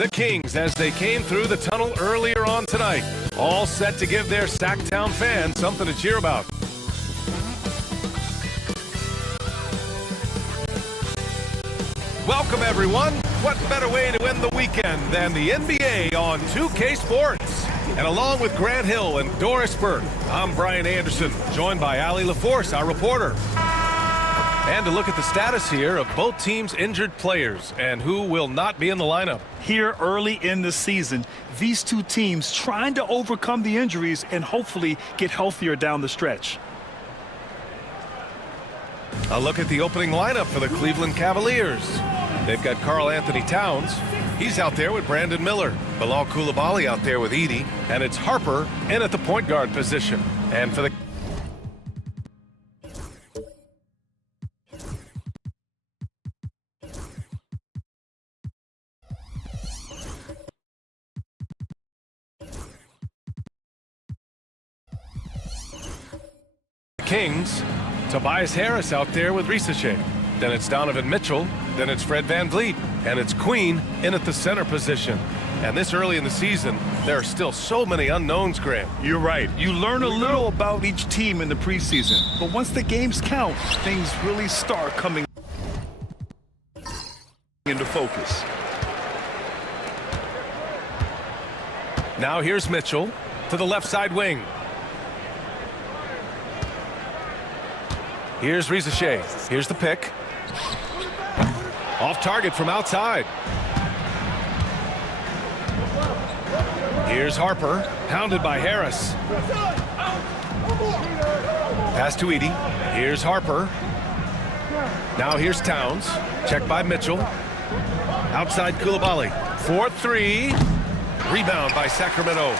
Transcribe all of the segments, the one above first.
The Kings, as they came through the tunnel earlier on tonight, all set to give their Sacktown fans something to cheer about. Welcome, everyone. What better way to end the weekend than the NBA on 2K Sports? And along with Grant Hill and Doris Burke, I'm Brian Anderson, joined by Allie LaForce, our reporter. And to look at the status here of both teams' injured players and who will not be in the lineup. Here early in the season, these two teams trying to overcome the injuries and hopefully get healthier down the stretch. A look at the opening lineup for the Cleveland Cavaliers. They've got Karl Anthony Towns. He's out there with Brandon Miller. Bilal Coulibaly out there with Edey. And it's Harper in at the point guard position. And for the Kings, Tobias Harris out there with Risache. Then it's Donovan Mitchell. Then it's Fred VanVleet. And it's Queen in at the center position. And this early in the season, there are still so many unknowns, Grant. You're right. You learn a little about each team in the preseason. But once the games count, things really start coming into focus. Now here's Mitchell to the left side wing. Here's Risache. Here's the pick. Off target from outside. Here's Harper, pounded by Harris. Pass to Edey. Here's Harper. Now here's Towns. Checked by Mitchell. Outside Coulibaly. 4-3. Rebound by Sacramento.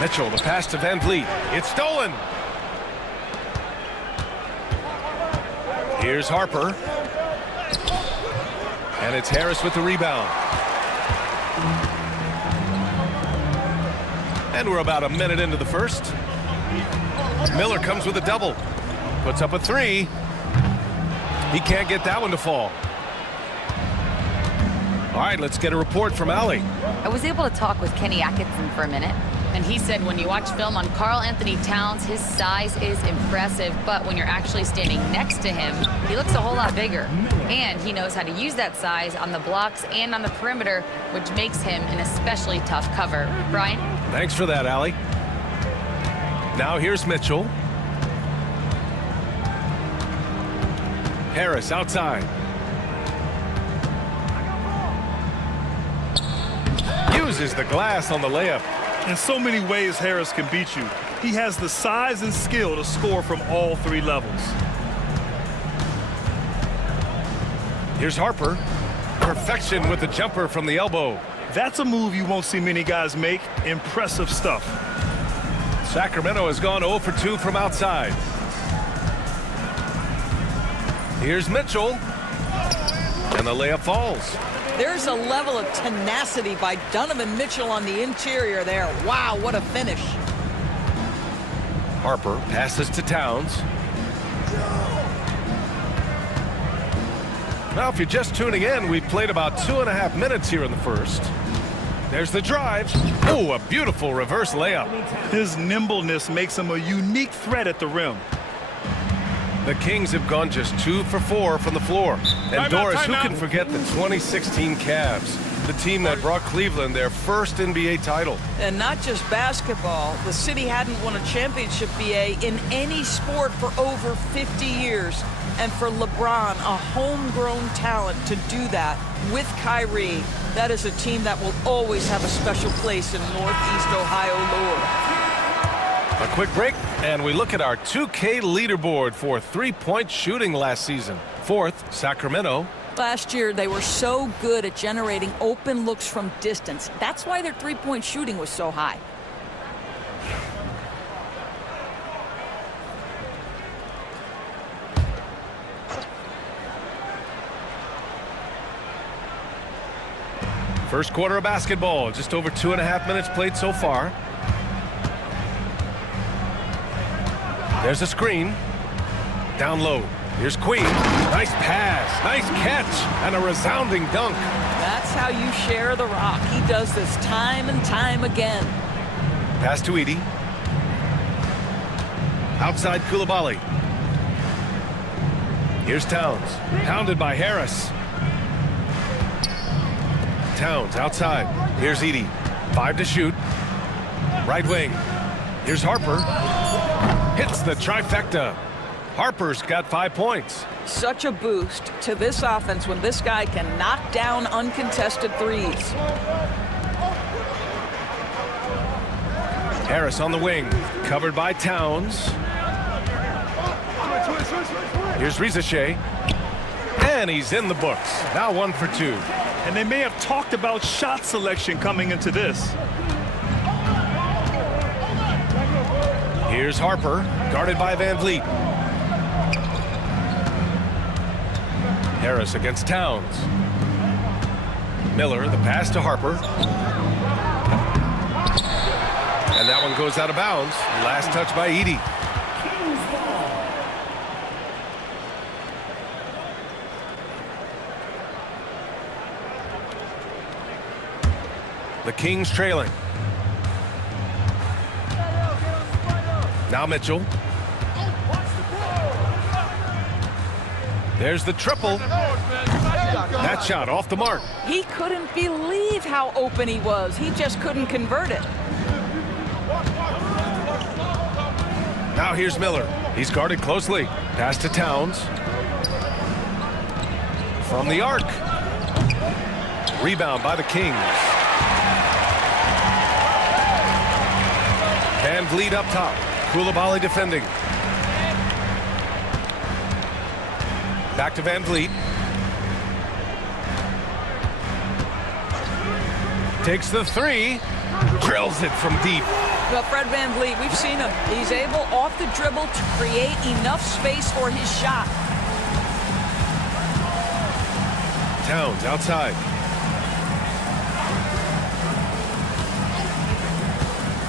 Mitchell, the pass to VanVleet. It's stolen. Here's Harper. And it's Harris with the rebound. And we're about a minute into the first. Miller comes with a double. Puts up a three. He can't get that one to fall. All right, let's get a report from Allie. I was able to talk with Kenny Atkinson for a minute. And he said when you watch film on Karl Anthony Towns, his size is impressive, but when you're actually standing next to him, he looks a whole lot bigger. And he knows how to use that size on the blocks and on the perimeter, which makes him an especially tough cover. Brian? Thanks for that, Allie. Now here's Mitchell. Harris outside. Uses the glass on the layup. In so many ways, Harris can beat you. He has the size and skill to score from all three levels. Here's Harper. Perfection with the jumper from the elbow. That's a move you won't see many guys make. Impressive stuff. Sacramento has gone 0 for 2 from outside. Here's Mitchell. And the layup falls. There's a level of tenacity by Donovan Mitchell on the interior there. Wow, what a finish. Harper passes to Towns. Now, if you're just tuning in, we've played about 2.5 minutes here in the first. There's the drive. Oh, a beautiful reverse layup. His nimbleness makes him a unique threat at the rim. The Kings have gone just 2 for 4 from the floor. And Doris, who can forget the 2016 Cavs, the team that brought Cleveland their first NBA title. And not just basketball. The city hadn't won a championship, BA, in any sport for over 50 years. And for LeBron, a homegrown talent, to do that with Kyrie, that is a team that will always have a special place in Northeast Ohio lore. A quick break, and we look at our 2K leaderboard for three-point shooting last season. 4th, Sacramento. Last year, they were so good at generating open looks from distance. That's why their three-point shooting was so high. First quarter of basketball, just over 2.5 minutes played so far. There's a screen. Down low. Here's Queen. Nice pass, nice catch, and a resounding dunk. That's how you share the rock. He does this time and time again. Pass to Edie. Outside Koulibaly. Here's Towns. Pounded by Harris. Towns outside. Here's Edie. 5 to shoot. Right wing. Here's Harper. Hits the trifecta. Harper's got 5 points. Such a boost to this offense when this guy can knock down uncontested threes. Harris on the wing. Covered by Towns. Here's Rizachet. And he's in the books. Now 1 for 2. And they may have talked about shot selection coming into this. Here's Harper, guarded by Van Vliet. Harris against Towns. Miller, the pass to Harper. And that one goes out of bounds. Last touch by Edie. The Kings trailing. Now Mitchell. There's the triple. That shot off the mark. He couldn't believe how open he was. He just couldn't convert it. Now here's Miller. He's guarded closely. Pass to Towns. From the arc. Rebound by the Kings. Van Vliet up top. Koulibaly defending. Back to Van Vliet. Takes the 3. Drills it from deep. Well, Fred Van Vliet, we've seen him. He's able off the dribble to create enough space for his shot. Towns outside.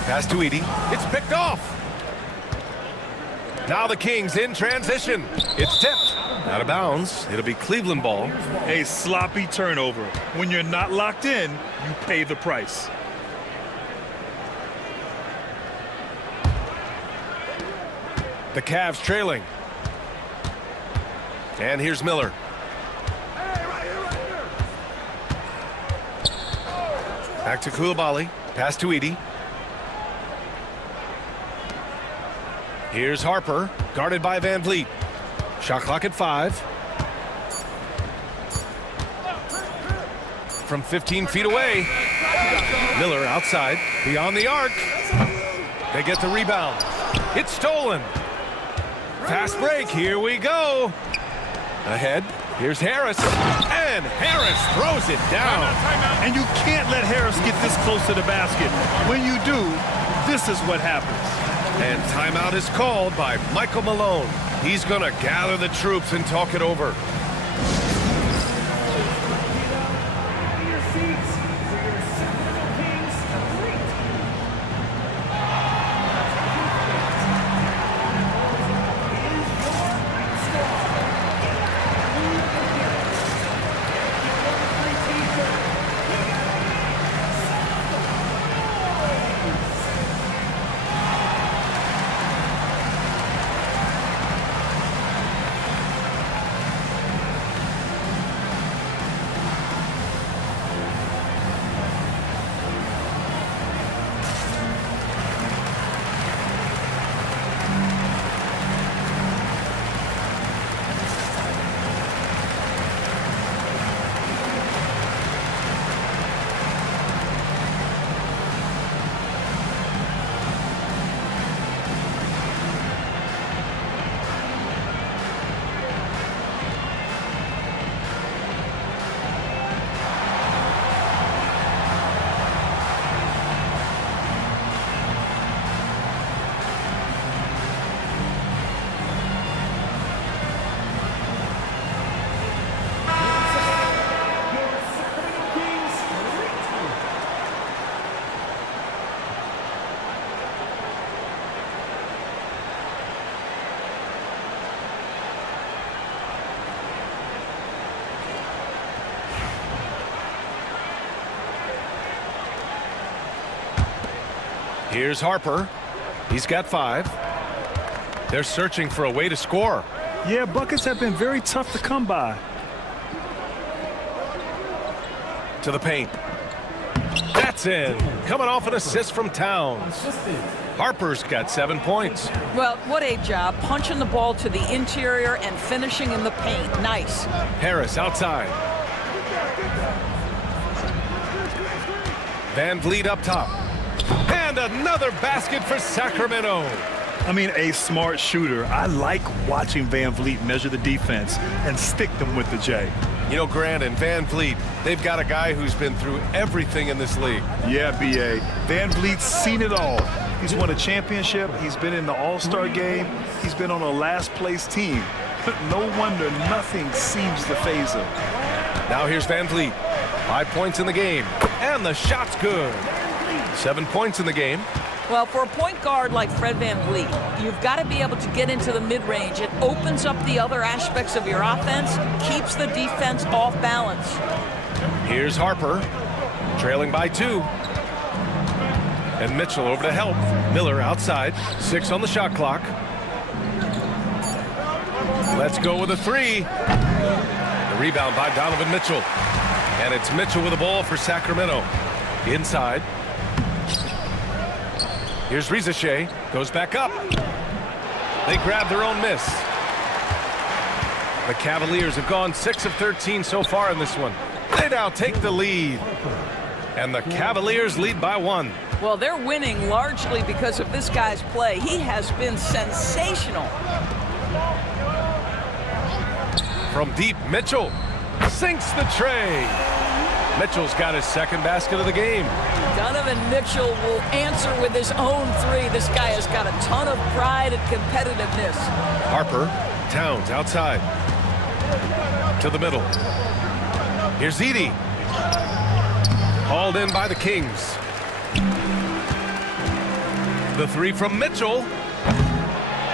Pass to Edie. It's picked off. Now the Kings in transition. It's tipped. Out of bounds. It'll be Cleveland ball. A sloppy turnover. When you're not locked in, you pay the price. The Cavs trailing. And here's Miller. Back to Koulibaly. Pass to Edie. Here's Harper, guarded by Van Vliet. Shot clock at 5. From 15 feet away. Miller outside, beyond the arc. They get the rebound. It's stolen. Fast break, here we go. Ahead, here's Harris. And Harris throws it down. And you can't let Harris get this close to the basket. When you do, this is what happens. And timeout is called by Michael Malone. He's going to gather the troops and talk it over. Here's Harper. He's got 5. They're searching for a way to score. Yeah, buckets have been very tough to come by. To the paint. That's in. Coming off an assist from Towns. Harper's got 7 points. Well, what a job. Punching the ball to the interior and finishing in the paint. Nice. Harris outside. Van Vliet up top. And another basket for Sacramento. I mean, a smart shooter. I like watching Van Vliet measure the defense and stick them with the J. You know, Grant and Van Vliet, they've got a guy who's been through everything in this league. Yeah, B.A. Van Vliet's seen it all. He's won a championship. He's been in the All-Star game. He's been on a last-place team. No wonder nothing seems to faze him. Now here's Van Vliet. 5 points in the game. And the shot's good. 7 points in the game. Well, for a point guard like Fred Van Vliet, you've got to be able to get into the mid-range. It opens up the other aspects of your offense, keeps the defense off balance. Here's Harper, trailing by 2. And Mitchell over to help. Miller outside, 6 on the shot clock. Let's go with a 3. The rebound by Donovan Mitchell. And it's Mitchell with the ball for Sacramento. Inside. Here's Rizachet, goes back up. They grab their own miss. The Cavaliers have gone 6 of 13 so far in this one. They now take the lead. And the Cavaliers lead by 1. Well, they're winning largely because of this guy's play. He has been sensational. From deep, Mitchell sinks the tray. Mitchell's got his 2nd basket of the game. Donovan Mitchell will answer with his own 3. This guy has got a ton of pride and competitiveness. Harper, Towns outside. To the middle. Here's Edey. Hauled in by the Kings. The 3 from Mitchell.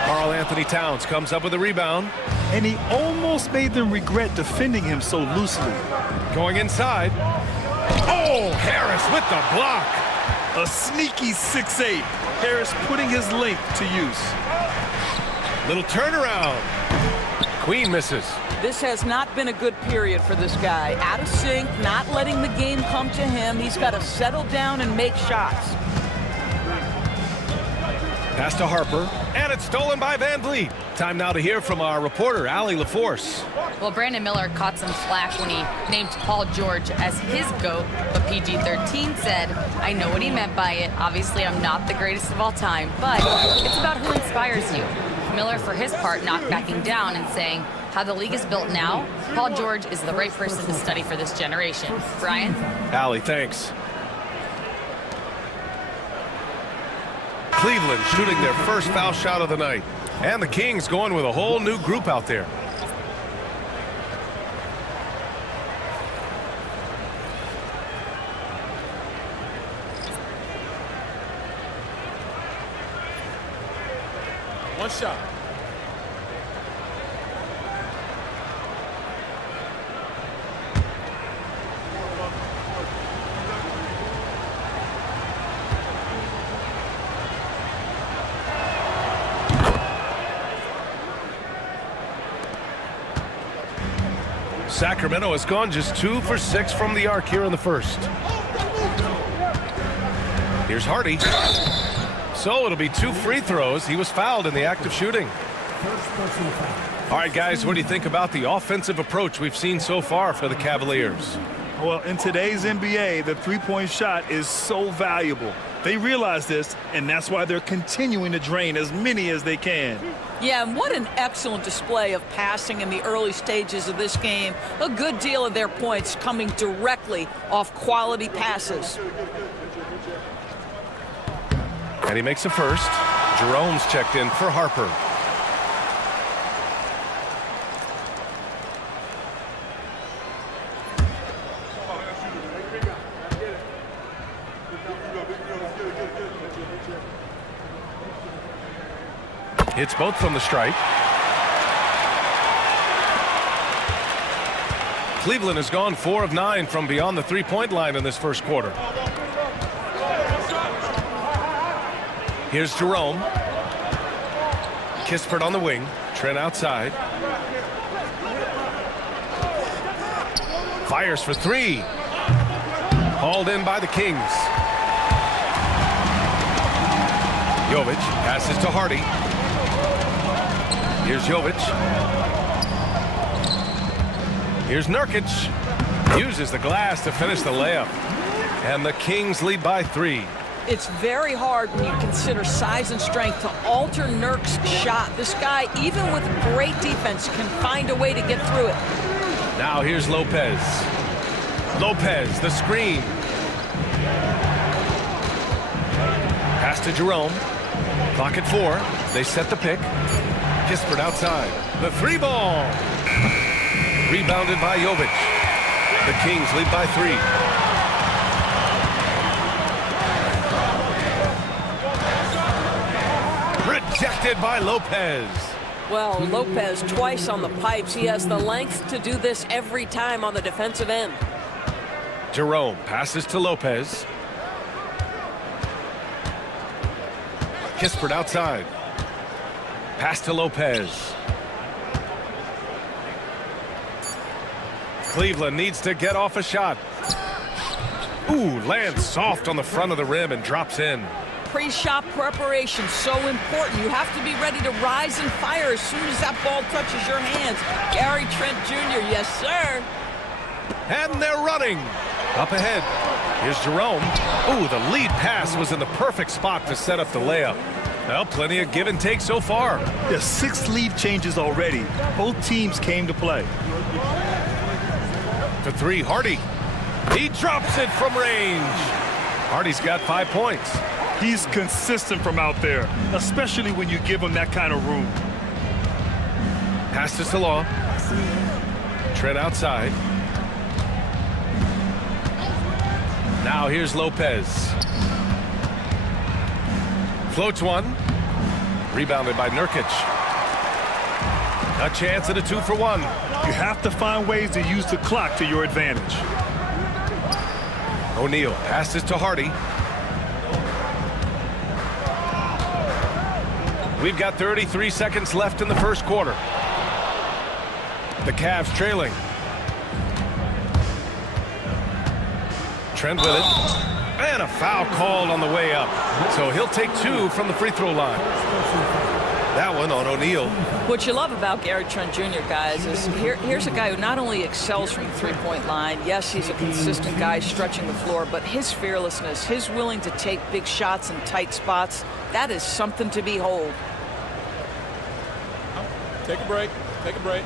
Karl Anthony Towns comes up with a rebound. And he almost made them regret defending him so loosely. Going inside. Oh, Harris with the block. A sneaky 6'8". Harris putting his length to use. Little turnaround. Queen misses. This has not been a good period for this guy. Out of sync, not letting the game come to him. He's got to settle down and make shots. Pass to Harper, and it's stolen by Van Vliet. Time now to hear from our reporter, Allie LaForce. Well, Brandon Miller caught some flack when he named Paul George as his GOAT, but PG-13 said, I know what he meant by it. Obviously, I'm not the greatest of all time, but it's about who inspires you. Miller, for his part, not backing down and saying, how the league is built now, Paul George is the right person to study for this generation. Brian? Allie, thanks. Cleveland shooting their first foul shot of the night. And the Kings going with a whole new group out there. One shot. Sacramento has gone just 2 for 6 from the arc here in the first. Here's Hardy. So it'll be 2 free throws. He was fouled in the act of shooting. All right, guys, what do you think about the offensive approach we've seen so far for the Cavaliers? Well, in today's NBA, the three-point shot is so valuable. They realize this, and that's why they're continuing to drain as many as they can. Yeah, and what an excellent display of passing in the early stages of this game. A good deal of their points coming directly off quality passes. And he makes a first. Jerome's checked in for Harper. Hits both from the stripe. Cleveland has gone 4 of 9 from beyond the three-point line in this first quarter. Here's Jerome. Kispert on the wing. Trent outside. Fires for three. Hauled in by the Kings. Jovic passes to Hardy. Here's Jovic. Here's Nurkic. Uses the glass to finish the layup. And the Kings lead by 3. It's very hard when you consider size and strength to alter Nurk's shot. This guy, even with great defense, can find a way to get through it. Now here's Lopez. Lopez, the screen. Pass to Jerome. Clock at 4. They set the pick. Kispert outside. The 3-ball. Rebounded by Jovic. The Kings lead by 3. Rejected by Lopez. Well, Lopez twice on the pipes. He has the length to do this every time on the defensive end. Jerome passes to Lopez. Kispert outside. Pass to Lopez. Cleveland needs to get off a shot. Ooh, lands soft on the front of the rim and drops in. Pre-shot preparation, so important. You have to be ready to rise and fire as soon as that ball touches your hands. Gary Trent Jr., yes, sir. And they're running. Up ahead. Here's Jerome. Ooh, the lead pass was in the perfect spot to set up the layup. Well, plenty of give and take so far. There's 6 lead changes already. Both teams came to play. For 3, Hardy. He drops it from range. Hardy's got 5 points. He's consistent from out there, especially when you give him that kind of room. Pass to Salah. Trent outside. Now here's Lopez. Floats one. Rebounded by Nurkic. A chance at a 2-for-1. You have to find ways to use the clock to your advantage. O'Neal passes to Hardy. We've got 33 seconds left in the first quarter. The Cavs trailing. Trent with it. And a foul called on the way up. So he'll take 2 from the free throw line. That one on O'Neal. What you love about Gary Trent Jr., guys, is here's a guy who not only excels from the three-point line. Yes, he's a consistent guy stretching the floor, but his fearlessness, his willing to take big shots in tight spots, that is something to behold. Take a break. Take a break.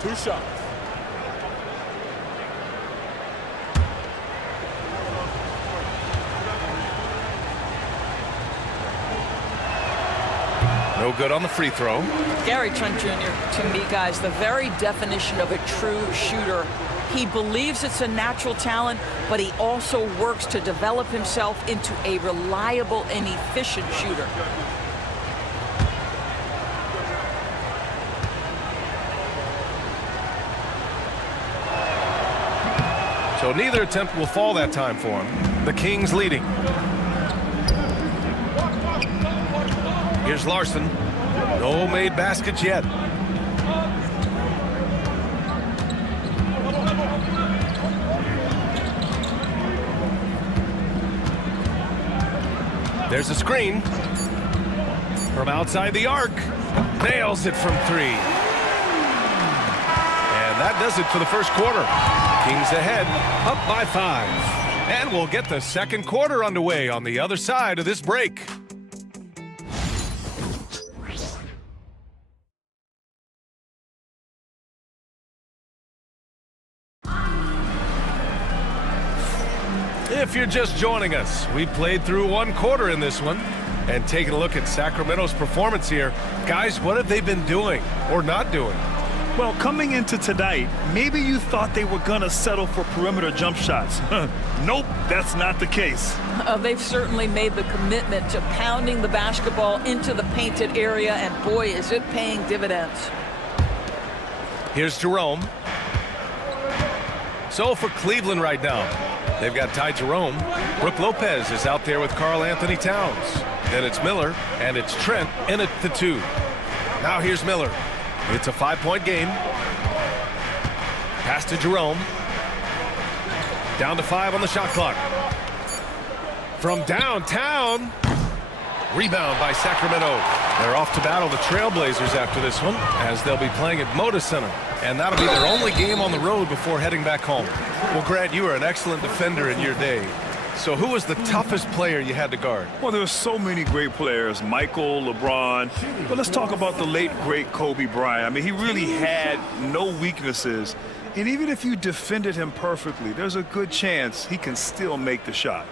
2 shots. No good on the free throw. Gary Trent Jr., to me, guys, the very definition of a true shooter. He believes it's a natural talent, but he also works to develop himself into a reliable and efficient shooter. So neither attempt will fall that time for him. The Kings leading. Here's Larson. No made baskets yet. There's a screen. From outside the arc. Nails it from 3. And that does it for the first quarter. Kings ahead, up by 5. And we'll get the second quarter underway on the other side of this break. If you're just joining us, we played through 1 quarter in this one. And taking a look at Sacramento's performance here, guys, what have they been doing or not doing? Well, coming into tonight, maybe you thought they were going to settle for perimeter jump shots. Nope, that's not the case. They've certainly made the commitment to pounding the basketball into the painted area, and boy, is it paying dividends. Here's Jerome. So for Cleveland right now, They've got Ty Jerome. Brooke Lopez is out there with Karl Anthony Towns. Then it's Miller, and it's Trent in at the 2. Now here's Miller. It's a 5-point game. Pass to Jerome. Down to 5 on the shot clock. From downtown. Rebound by Sacramento. They're off to battle the Trailblazers after this one, as they'll be playing at Moda Center. And that'll be their only game on the road before heading back home. Well, Grant, you were an excellent defender in your day. So who was the toughest player you had to guard? Well, there were so many great players, Michael, LeBron. But let's talk about the late, great Kobe Bryant. I mean, he really had no weaknesses. And even if you defended him perfectly, there's a good chance he can still make the shot.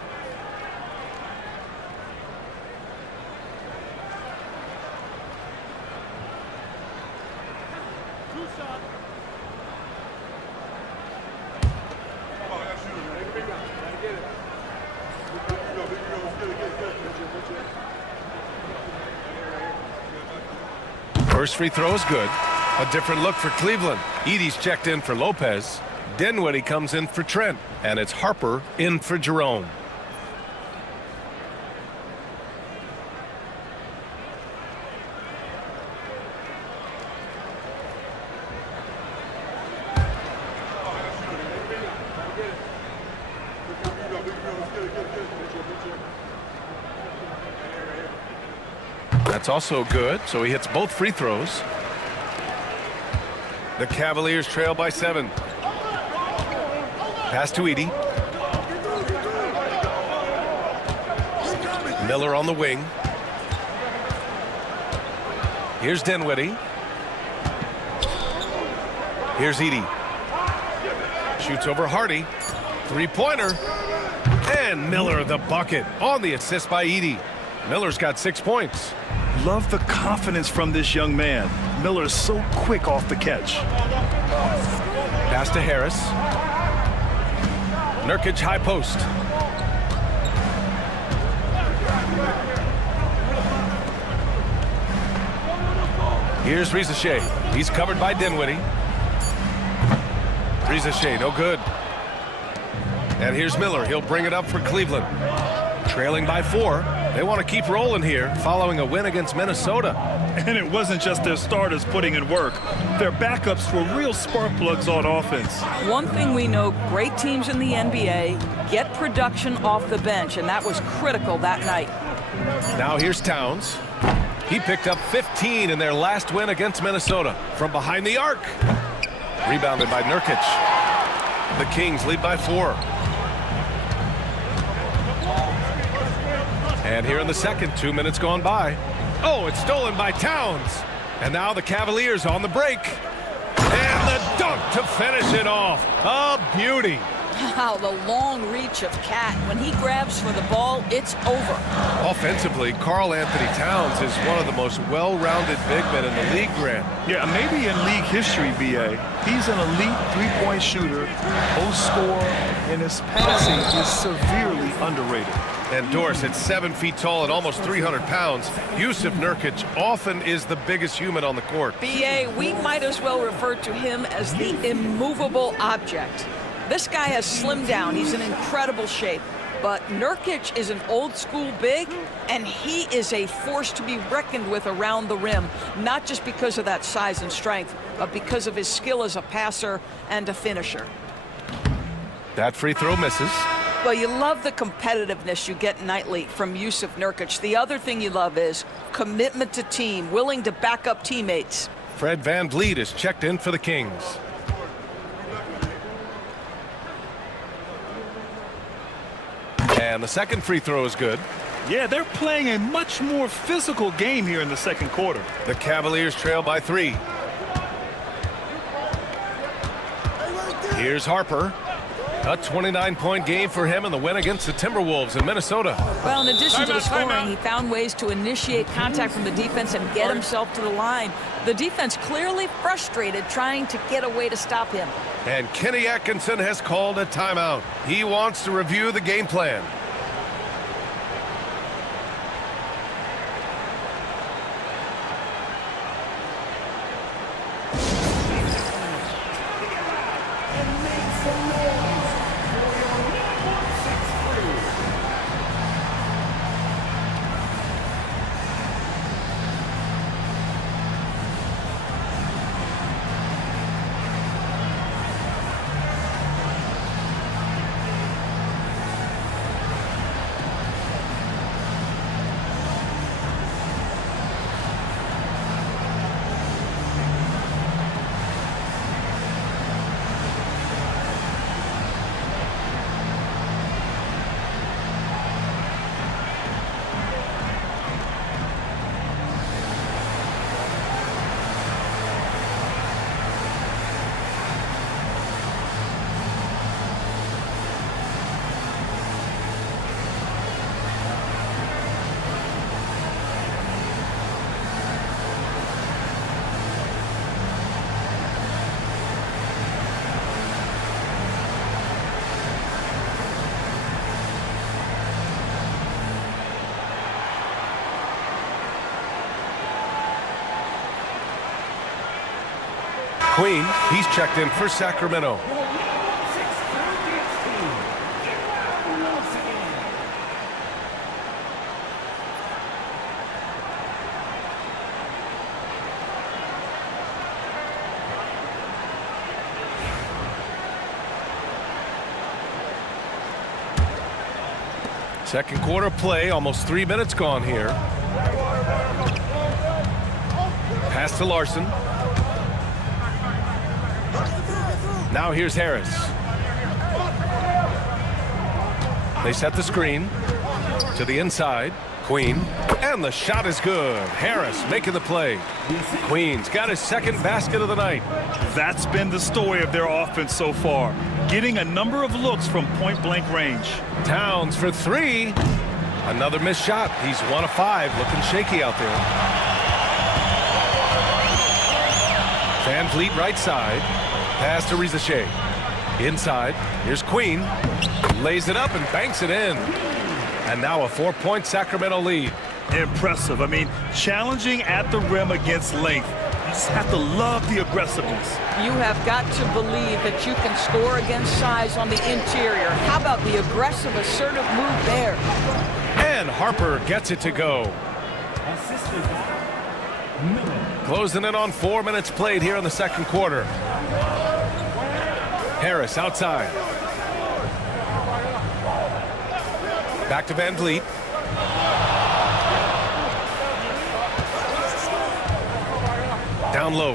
First free throw is good. A different look for Cleveland. Edey's checked in for Lopez. Dinwiddie comes in for Trent. And it's Harper in for Jerome. That's also good, so he hits both free throws. The Cavaliers trail by 7. Pass to Edey. Miller on the wing. Here's Dinwiddie. Here's Edey. Shoots over Hardy. Three-pointer. And Miller the bucket on the assist by Edey. Miller's got 6 points. Love the confidence from this young man. Miller's so quick off the catch. Pass to Harris. Nurkic high post. Here's Rizachet. He's covered by Dinwiddie. Rizachet, no good. And here's Miller. He'll bring it up for Cleveland. Trailing by 4. They want to keep rolling here following a win against Minnesota. And it wasn't just their starters putting in work. Their backups were real spark plugs on offense. One thing we know, great teams in the NBA get production off the bench, and that was critical that night. Now here's Towns. He picked up 15 in their last win against Minnesota from behind the arc. Rebounded by Nurkic. The Kings lead by 4. And here in the second, 2 minutes gone by. Oh, it's stolen by Towns. And now the Cavaliers on the break. And the dunk to finish it off. A beauty. Wow, the long reach of Cat. When he grabs for the ball, it's over. Offensively, Karl Anthony Towns is one of the most well-rounded big men in the league, Grant. Yeah, maybe in league history, B.A. He's an elite three-point shooter, post scorer, and his passing is severely underrated. And Doris, at 7 feet tall and almost 300 pounds, Yusuf Nurkic often is the biggest human on the court. B.A., we might as well refer to him as the immovable object. This guy has slimmed down. He's in incredible shape. But Nurkic is an old-school big, and he is a force to be reckoned with around the rim, not just because of that size and strength, but because of his skill as a passer and a finisher. That free throw misses. Well, you love the competitiveness you get nightly from Yusuf Nurkic. The other thing you love is commitment to team, willing to back up teammates. Fred VanVleet is checked in for the Kings. And the second free throw is good. Yeah, they're playing a much more physical game here in the second quarter. The Cavaliers trail by 3. Here's Harper. A 29-point game for him in the win against the Timberwolves in Minnesota. Well, in addition to the scoring, he found ways to initiate contact from the defense and get himself to the line. The defense clearly frustrated trying to get a way to stop him. And Kenny Atkinson has called a timeout. He wants to review the game plan. Queen, he's checked in for Sacramento. Second quarter play, almost 3 minutes gone here. Pass to Larson. Now here's Harris. They set the screen to the inside. Queen, and the shot is good. Harris making the play. Queen's got his second basket of the night. That's been the story of their offense so far, getting a number of looks from point-blank range. Towns for three. Another missed shot. He's 1 of 5, looking shaky out there. Van Vliet right side. Pass to Rizachet. Inside. Here's Queen. Lays it up and banks it in. And now a 4-point Sacramento lead. Impressive. I mean, challenging at the rim against length. You just have to love the aggressiveness. You have got to believe that you can score against size on the interior. How about the aggressive, assertive move there? And Harper gets it to go. Closing in on 4 minutes played here in the second quarter. Harris outside. Back to Van Vliet. Down low.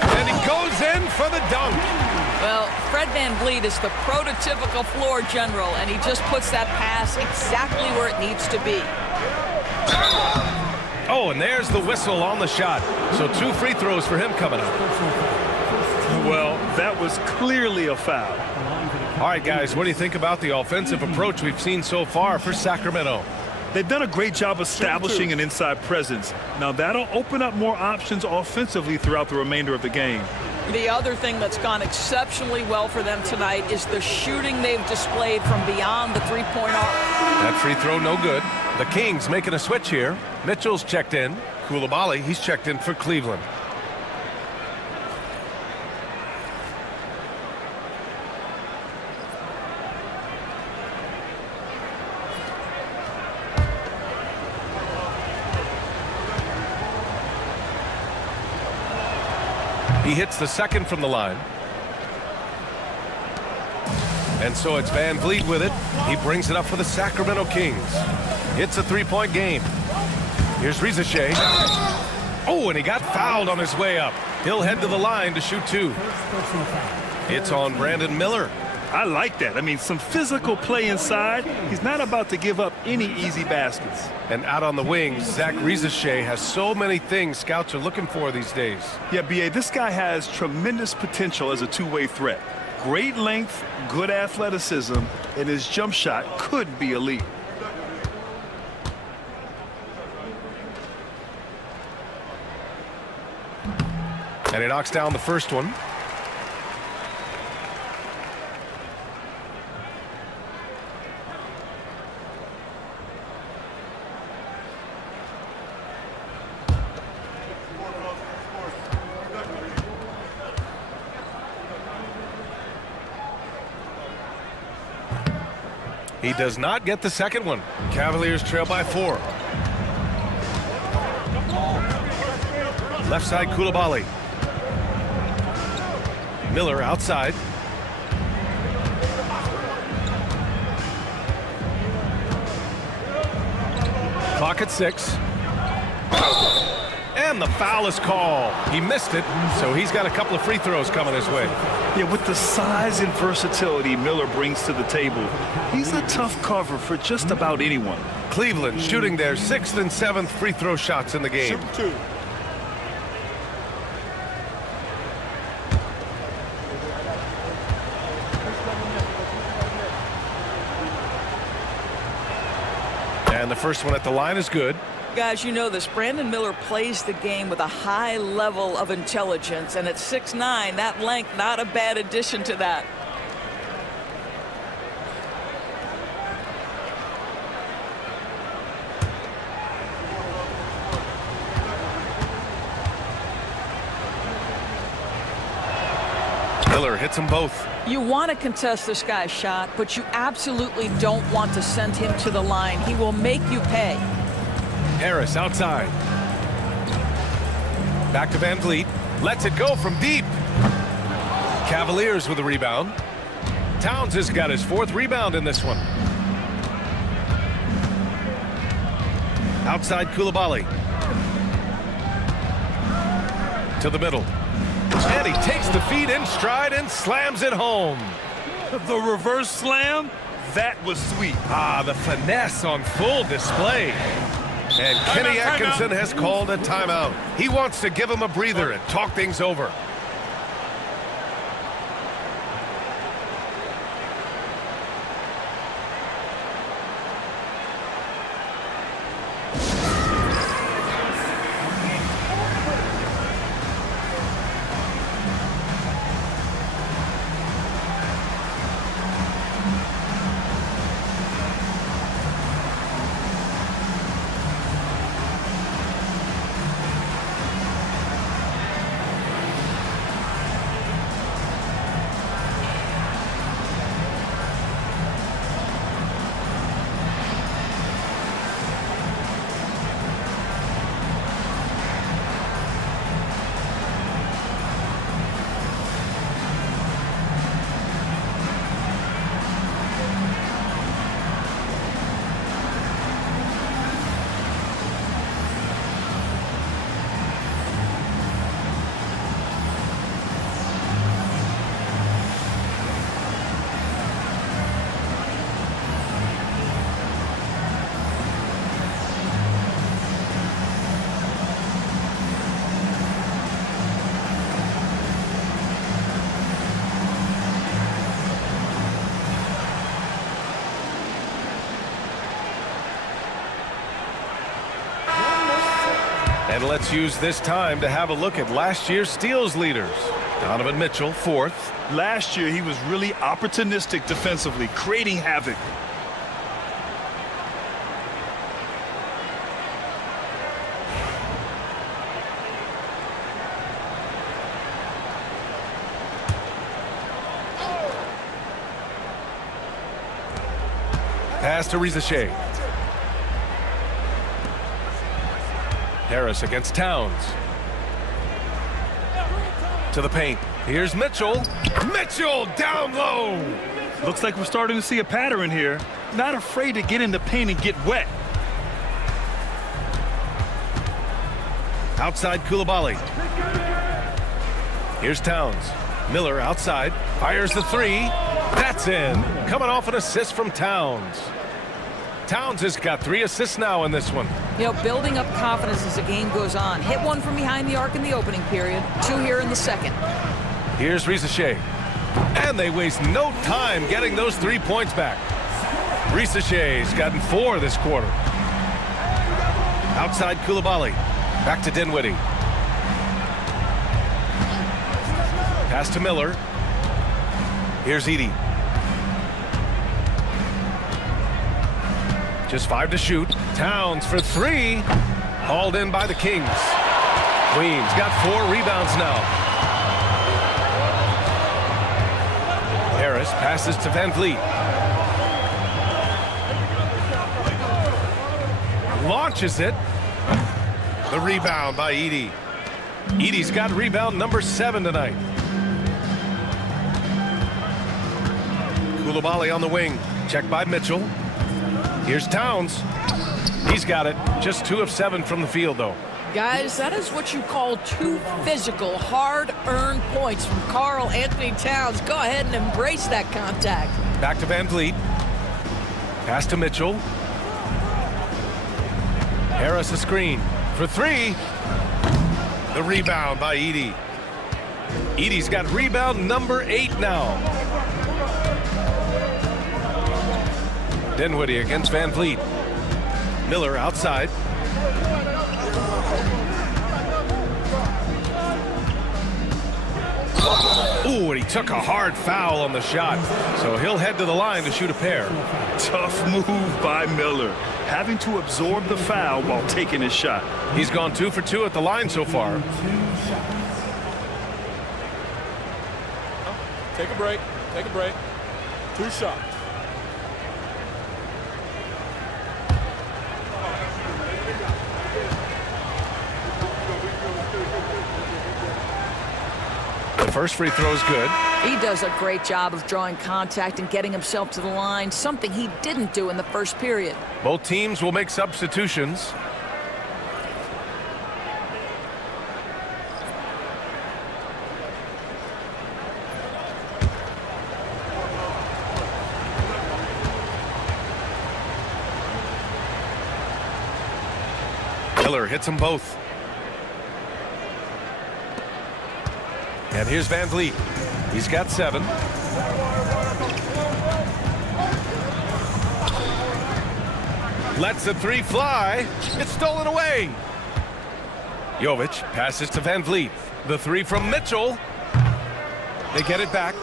And he goes in for the dunk. Well, Fred Van Vliet is the prototypical floor general, and he just puts that pass exactly where it needs to be. Oh, and there's the whistle on the shot. So 2 free throws for him coming up. Well, that was clearly a foul. All right, guys, what do you think about the offensive approach we've seen so far for Sacramento? They've done a great job establishing an inside presence. Now, that'll open up more options offensively throughout the remainder of the game. The other thing that's gone exceptionally well for them tonight is the shooting they've displayed from beyond the three-point arc. That free throw no good. The Kings making a switch here. Mitchell's checked in. Coulibaly, he's checked in for Cleveland. He hits the second from the line. And so it's Van Vliet with it. He brings it up for the Sacramento Kings. It's a 3-point game. Here's Rizachet. Oh, and he got fouled on his way up. He'll head to the line to shoot 2. It's on Brandon Miller. I like that. I mean, some physical play inside. He's not about to give up any easy baskets. And out on the wings, Zach Rizachet has so many things scouts are looking for these days. Yeah, B.A., this guy has tremendous potential as a two-way threat. Great length, good athleticism, and his jump shot could be elite. And he knocks down the first one. He does not get the second one. Cavaliers trail by 4. Left side, Coulibaly. Miller outside. Clock at 6. And the foul is called. He missed it, so he's got a couple of free throws coming his way. Yeah, with the size and versatility Miller brings to the table, he's a tough cover for just about anyone. Cleveland shooting their 6th and 7th free throw shots in the game. Shoot 2. And the first one at the line is good. Guys, you know this. Brandon Miller plays the game with a high level of intelligence, and at 6'9", that length, not a bad addition to that. Miller hits them both. You want to contest this guy's shot, but you absolutely don't want to send him to the line. He will make you pay. Harris outside. Back to Van Vliet. Lets it go from deep. Cavaliers with a rebound. Towns has got his 4th rebound in this one. Outside Koulibaly. To the middle. And he takes the feed in stride and slams it home. The reverse slam, that was sweet. Ah, the finesse on full display. And Kenny Atkinson has called a timeout. He wants to give him a breather and talk things over. And let's use this time to have a look at last year's steals leaders. Donovan Mitchell, 4th. Last year, he was really opportunistic defensively, creating havoc. Pass to Rizachet. Harris against Towns. To the paint. Here's Mitchell. Mitchell down low. Looks like we're starting to see a pattern here. Not afraid to get in the paint and get wet. Outside Koulibaly. Here's Towns. Miller outside. Fires the 3. That's in. Coming off an assist from Towns. Towns has got 3 assists now in this one. You know, building up confidence as the game goes on. Hit one from behind the arc in the opening period. 2 here in the second. Here's Rizachet. And they waste no time getting those 3 points back. Rizachet's gotten 4 this quarter. Outside Koulibaly. Back to Dinwiddie. Pass to Miller. Here's Edey. Just 5 to shoot. Towns for 3. Hauled in by the Kings. Queens got 4 rebounds now. Harris passes to Van Vliet. Launches it. The rebound by Edey. Edey's got rebound number 7 tonight. Koulibaly on the wing. Checked by Mitchell. Here's Towns. He's got it. Just 2 of 7 from the field, though. Guys, that is what you call 2 physical, hard-earned points from Karl Anthony Towns. Go ahead and embrace that contact. Back to Van Vliet. Pass to Mitchell. Harris a screen for 3. The rebound by Edey. Edey's got rebound number 8 now. Dinwiddie against Van Vliet. Miller outside. Ooh, and he took a hard foul on the shot. So he'll head to the line to shoot a pair. Tough move by Miller, having to absorb the foul while taking his shot. He's gone 2 for 2 at the line so far. Take a break. Take a break. 2 shots. The first free throw is good. He does a great job of drawing contact and getting himself to the line, something he didn't do in the first period. Both teams will make substitutions. Miller hits them both. And here's Van Vliet. He's got 7. Lets the 3 fly. It's stolen away. Jovic passes to Van Vliet. The 3 from Mitchell. They get it back.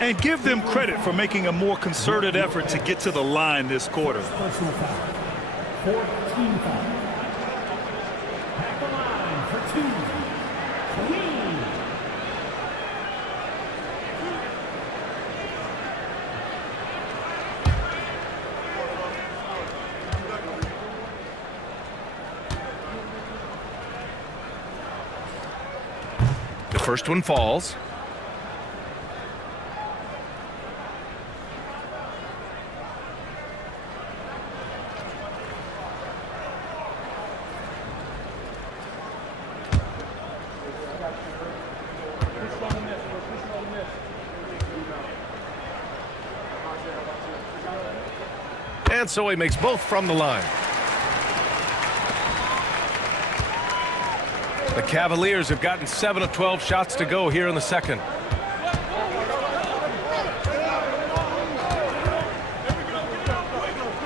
And give them credit for making a more concerted effort to get to the line this quarter. Personal foul. 14 foul. At the line for 2. Clean. The first one falls. And so he makes both from the line. The Cavaliers have gotten 7 of 12 shots to go here in the second.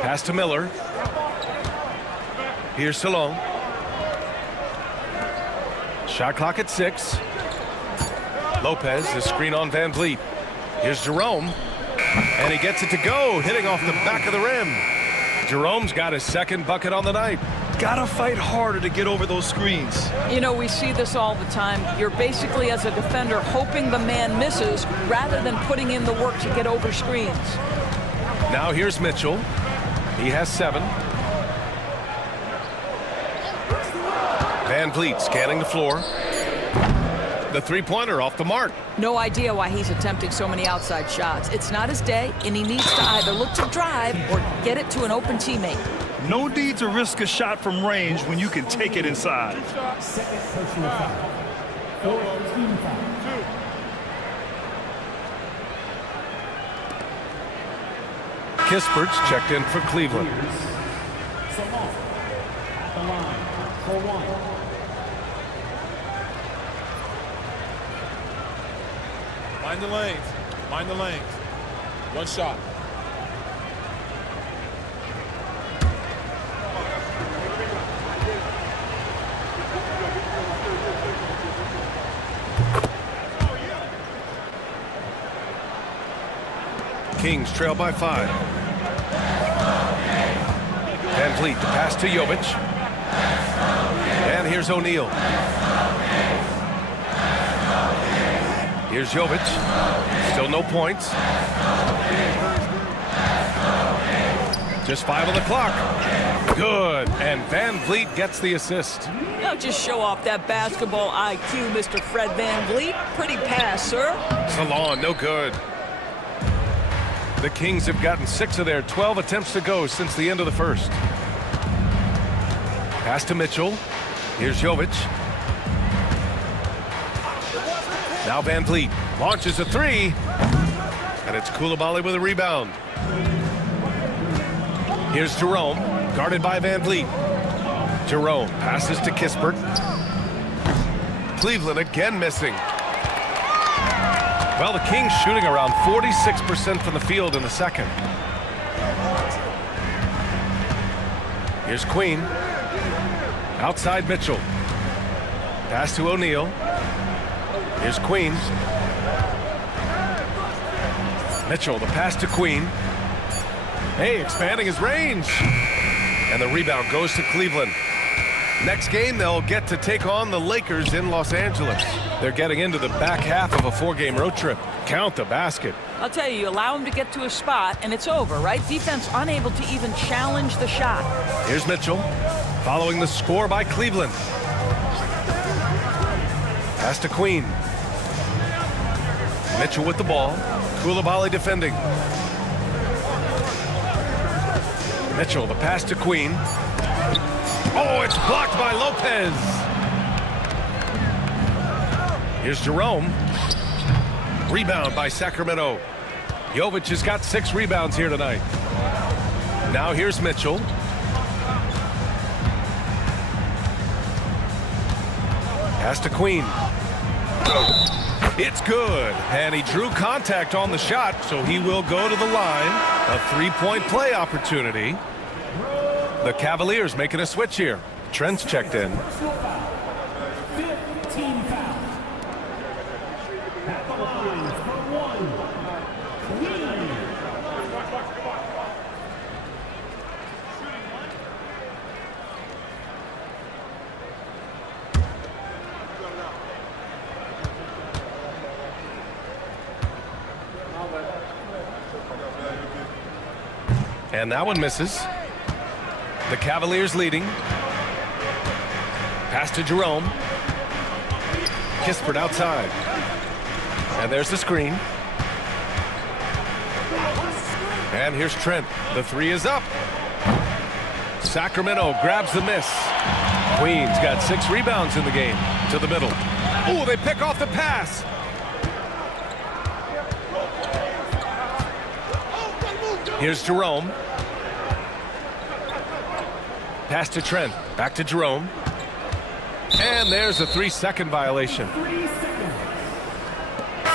Pass to Miller. Here's Salon. Shot clock at 6. Lopez, the screen on Van Vliet. Here's Jerome. And he gets it to go, hitting off the back of the rim. Jerome's got his second bucket on the night. Gotta fight harder to get over those screens. You know, we see this all the time. You're basically, as a defender, hoping the man misses rather than putting in the work to get over screens. Now here's Mitchell. He has 7. Van Vliet scanning the floor. The 3-pointer off the mark. No idea why he's attempting so many outside shots. It's not his day, and he needs to either look to drive or get it to an open teammate. No need to risk a shot from range when you can take it inside. Second personal foul. 14 foul. Kispert's checked in for Cleveland. Salon. At the line for 1. Mind the lanes. Mind the lanes. 1 shot. Kings trail by 5. Van Vliet, the pass to Jovic. And here's O'Neal. Here's Jovic. Still no points. Just 5 on the clock. Good. And Van Vliet gets the assist. Now just show off that basketball IQ, Mr. Fred Van Vliet. Pretty pass, sir. Salon, no good. The Kings have gotten 6 of their 12 attempts to go since the end of the first. Pass to Mitchell. Here's Jovic. Now Van Vliet launches a 3. And it's Coulibaly with a rebound. Here's Jerome, guarded by Van Vliet. Jerome passes to Kispert. Cleveland again missing. Well, the Kings shooting around 46% from the field in the second. Here's Queen. Outside Mitchell. Pass to O'Neal. Here's Queen. Mitchell, the pass to Queen. Hey, expanding his range. And the rebound goes to Cleveland. Next game, they'll get to take on the Lakers in Los Angeles. They're getting into the back half of a 4-game road trip. Count the basket. I'll tell you, allow him to get to a spot, and it's over, right? Defense unable to even challenge the shot. Here's Mitchell, following the score by Cleveland. Pass to Queen. Mitchell with the ball. Koulibaly defending. Mitchell, the pass to Queen. Oh, it's blocked by Lopez. Here's Jerome. Rebound by Sacramento. Jovic has got 6 rebounds here tonight. Now here's Mitchell. Pass to Queen. It's good. And he drew contact on the shot, so he will go to the line. A 3-point play opportunity. The Cavaliers making a switch here. Trent's checked in. Personal foul. 15 foul. At the line for one. Cleveland. And that one misses. The Cavaliers leading. Pass to Jerome. Kispert outside. And there's the screen. And here's Trent. The 3 is up. Sacramento grabs the miss. Queen's got 6 rebounds in the game. To the middle. Oh, they pick off the pass. Here's Jerome. Pass to Trent. Back to Jerome. And there's a 3-second violation. 3 seconds.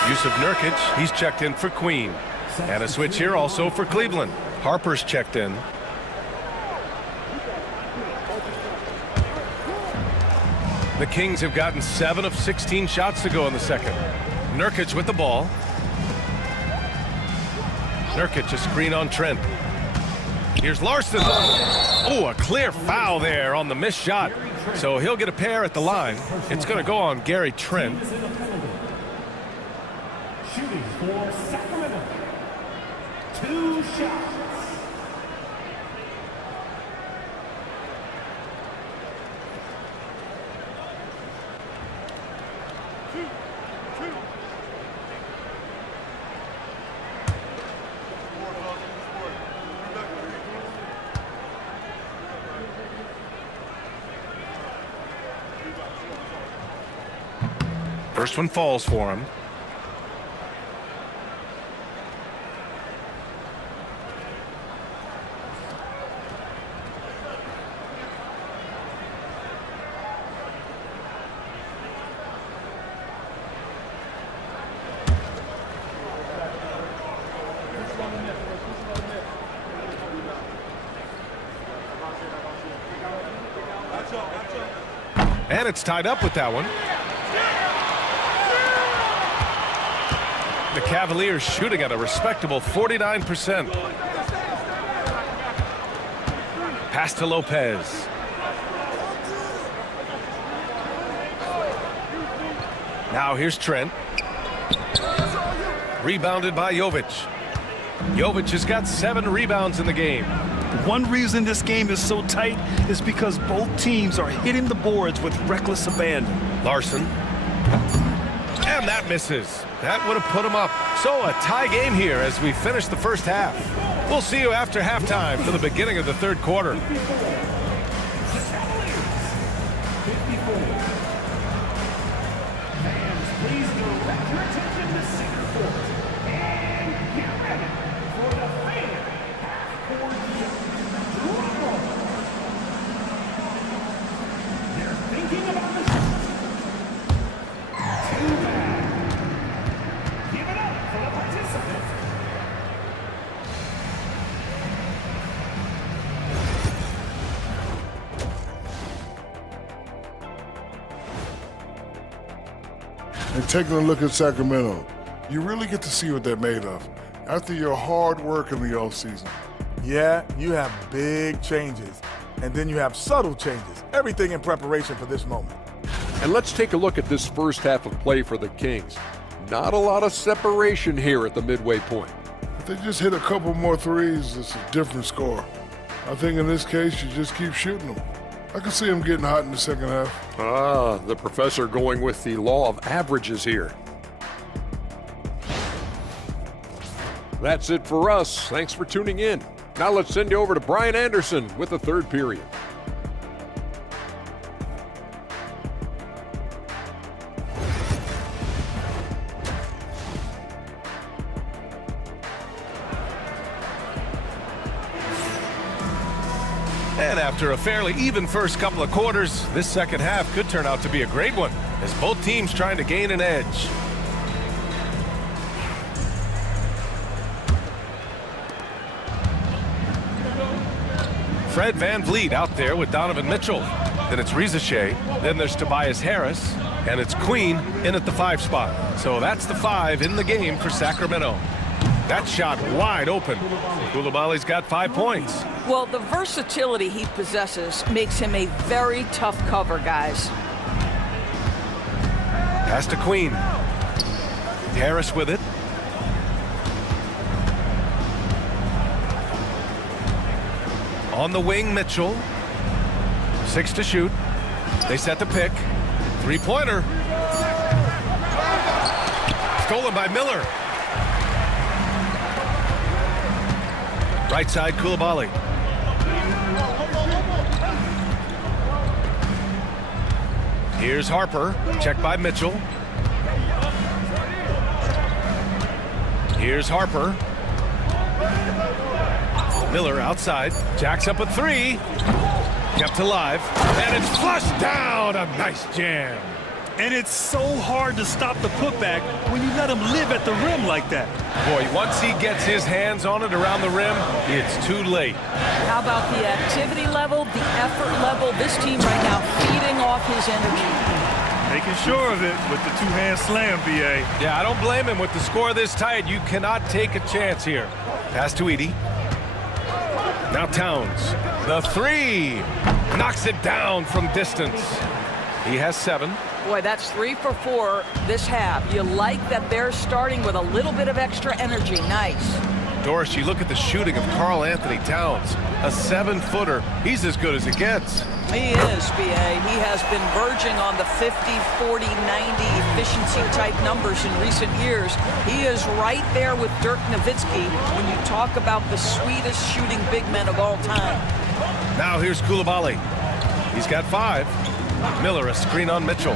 Yusuf Nurkic, he's checked in for Queen. And a switch here also for Cleveland. Harper's checked in. The Kings have gotten 7 of 16 shots to go in the second. Nurkic with the ball. Nurkic, a screen on Trent. Here's Larson. Oh, a clear foul there on the missed shot. So he'll get a pair at the line. It's going to go on Gary Trent. Shooting for Sacramento. 2 shots. First one falls for him. And it's tied up with that one. The Cavaliers shooting at a respectable 49%. Pass to Lopez. Now here's Trent. Rebounded by Jovic. Jovic has got 7 rebounds in the game. One reason this game is so tight is because both teams are hitting the boards with reckless abandon. Larson. And that misses. That would have put him up. So a tie game here as we finish the first half. We'll see you after halftime for the beginning of the third quarter. The Cavaliers. 54. Fans, please direct your attention to center court. And get ready for the fan half-court drama. They're thinking about the shot. Too bad. Give it up for the participants. And taking a look at Sacramento, you really get to see what they're made of after your hard work in the offseason. Yeah, you have big changes, and then you have subtle changes. Everything in preparation for this moment. And let's take a look at this first half of play for the Kings. Not a lot of separation here at the midway point. If they just hit a couple more threes, it's a different score. I think in this case, you just keep shooting them. I can see them getting hot in the second half. Ah, the professor going with the law of averages here. That's it for us. Thanks for tuning in. Now let's send you over to Brian Anderson with the third period. And after a fairly even first couple of quarters, this second half could turn out to be a great one, as both teams trying to gain an edge. Fred VanVleet out there with Donovan Mitchell. Then it's Rizachet. Then there's Tobias Harris. And it's Queen in at the 5 spot. So that's the 5 in the game for Sacramento. That shot wide open. Coulibaly's got 5 points. Well, the versatility he possesses makes him a very tough cover, guys. Pass to Queen. Harris with it. On the wing, Mitchell. 6 to shoot. They set the pick. 3-pointer. Stolen by Miller. Right side, Coulibaly. Here's Harper. Checked by Mitchell. Here's Harper. Miller outside. Jacks up a 3. Kept alive. And it's flushed down. A nice jam. And it's so hard to stop the putback when you let him live at the rim like that. Boy, once he gets his hands on it around the rim, it's too late. How about the activity level, the effort level? This team right now feeding off his energy. Making sure of it with the two-hand slam, B.A. Yeah, I don't blame him with the score this tight. You cannot take a chance here. Pass to Edey. Now Towns. The 3. Knocks it down from distance. He has 7. Boy, that's 3 for 4 this half. You like that they're starting with a little bit of extra energy. Nice. Doris, you look at the shooting of Karl Anthony Towns. A 7-footer. He's as good as it gets. He is, B.A. He has been verging on the 50, 40, 90 efficiency type numbers in recent years. He is right there with Dirk Nowitzki when you talk about the sweetest shooting big men of all time. Now here's Coulibaly. He's got 5. Miller, a screen on Mitchell.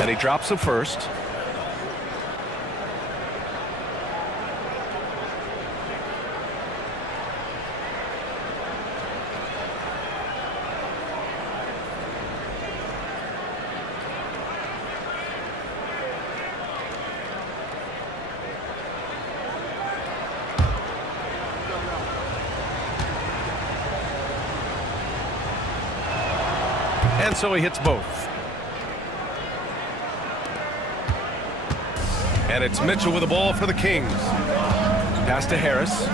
And he drops the first. And so he hits both. And it's Mitchell with the ball for the Kings. Pass to Harris.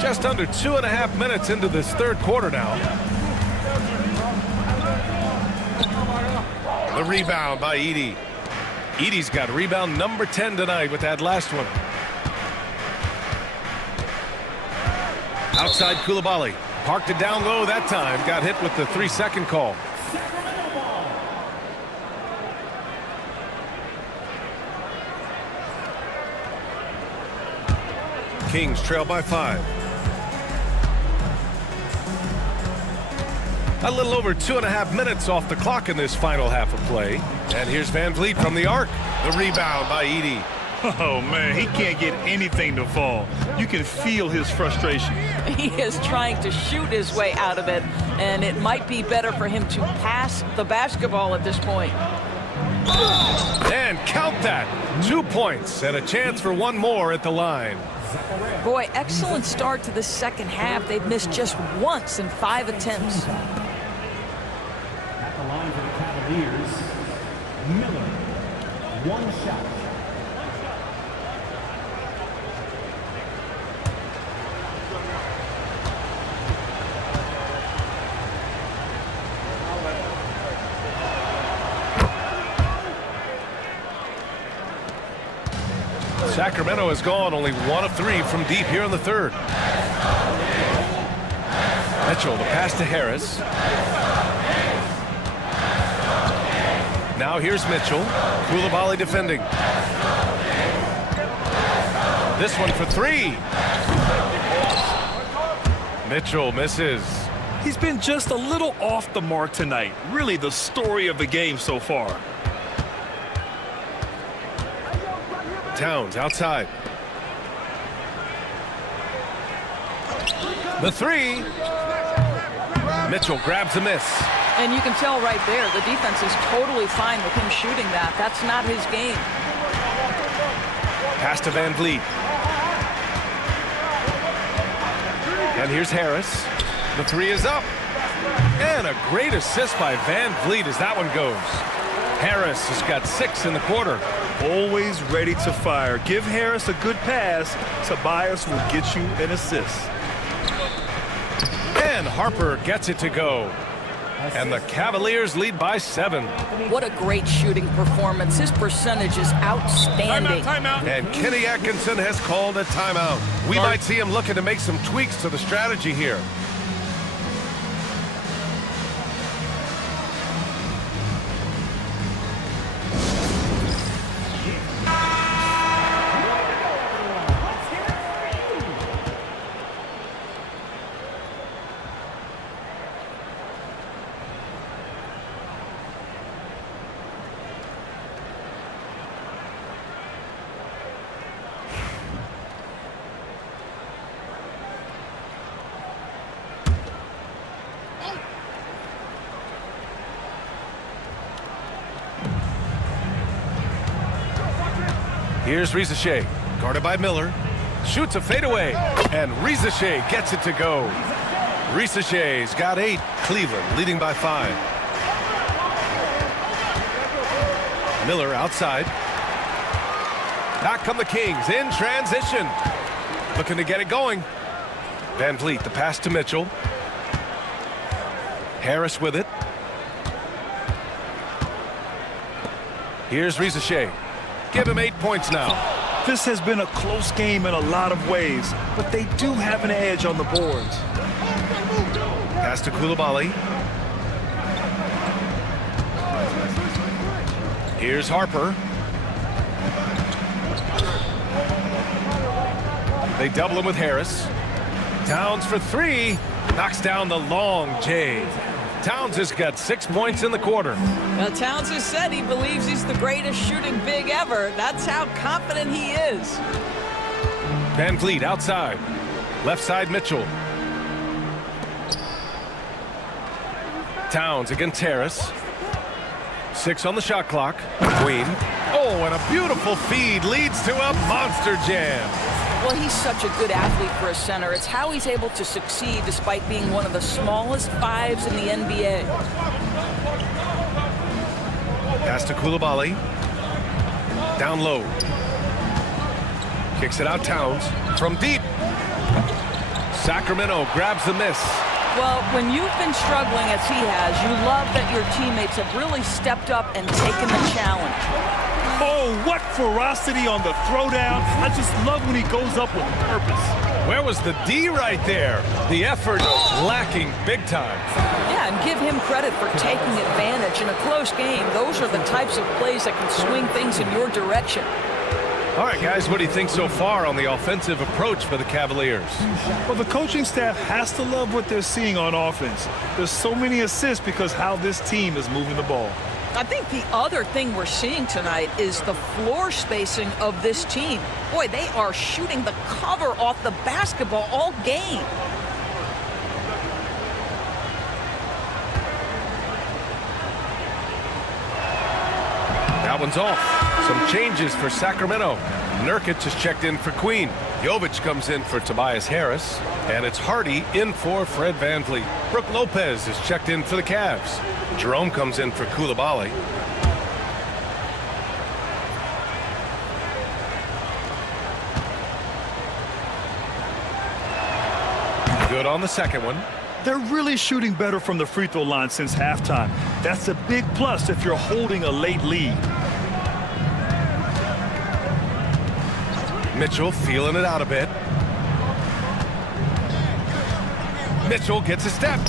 Just under 2.5 minutes into this third quarter now. The rebound by Edey. Edey's got rebound number 10 tonight with that last one. Outside Coulibaly. Parked it down low that time. Got hit with the 3-second call. Kings trail by 5. A little over 2.5 minutes off the clock in this final half of play. And here's VanVleet from the arc. The rebound by Edey. Oh, man, he can't get anything to fall. You can feel his frustration. He is trying to shoot his way out of it, and it might be better for him to pass the basketball at this point. And count that. 2 points and a chance for one more at the line. Boy, excellent start to the second half. They've missed just once in 5 attempts. At the line for the Cavaliers, Miller. 1 shot. Sacramento has gone only 1 of 3 from deep here in the third. Mitchell, the pass to Harris. Now here's Mitchell. Koulibaly defending. This one for 3. Mitchell misses. He's been just a little off the mark tonight. Really the story of the game so far. Towns outside. The 3. Mitchell grabs a miss. And you can tell right there, the defense is totally fine with him shooting that. That's not his game. Pass to Van Vliet. And here's Harris. The 3 is up. And a great assist by Van Vliet as that one goes. Harris has got 6 in the quarter. Always ready to fire. Give Harris a good pass. Tobias will get you an assist. And Harper gets it to go. And the Cavaliers lead by 7. What a great shooting performance. His percentage is outstanding. Timeout. And Kenny Atkinson has called a timeout. We might see him looking to make some tweaks to the strategy here. Here's Rizachet, guarded by Miller. Shoots a fadeaway, and Rizachet gets it to go. Rizachet's got 8. Cleveland leading by 5. Miller outside. Back come the Kings in transition. Looking to get it going. Van Vliet, the pass to Mitchell. Harris with it. Here's Rizachet. Give him 8 points now. This has been a close game in a lot of ways, but they do have an edge on the boards. Pass to Koulibaly. Here's Harper. They double him with Harris. Towns for 3. Knocks down the long J. Towns has got 6 points in the quarter. Now, Towns has said he believes he's the greatest shooting big ever. That's how confident he is. Van Vliet outside. Left side Mitchell. Towns against Harris. 6 on the shot clock. Queen. Oh, and a beautiful feed leads to a monster jam. Well, he's such a good athlete for a center. It's how he's able to succeed despite being one of the smallest 5s in the NBA. Pass to Koulibaly. Down low. Kicks it out Towns. From deep. Sacramento grabs the miss. Well, when you've been struggling as he has, you love that your teammates have really stepped up and taken the challenge. Oh, what ferocity on the throwdown. I just love when he goes up with purpose. Where was the D right there? The effort lacking big time. Yeah, and give him credit for taking advantage in a close game. Those are the types of plays that can swing things in your direction. All right, guys, what do you think so far on the offensive approach for the Cavaliers? Well, the coaching staff has to love what they're seeing on offense. There's so many assists because how this team is moving the ball. I think the other thing we're seeing tonight is the floor spacing of this team. Boy, they are shooting the cover off the basketball all game. That one's off. Some changes for Sacramento. Nurkic is checked in for Queen. Jovic comes in for Tobias Harris. And it's Hardy in for Fred VanVleet. Brook Lopez is checked in for the Cavs. Jerome comes in for Coulibaly. Good on the second one. They're really shooting better from the free throw line since halftime. That's a big plus if you're holding a late lead. Mitchell feeling it out a bit. Mitchell gets a step.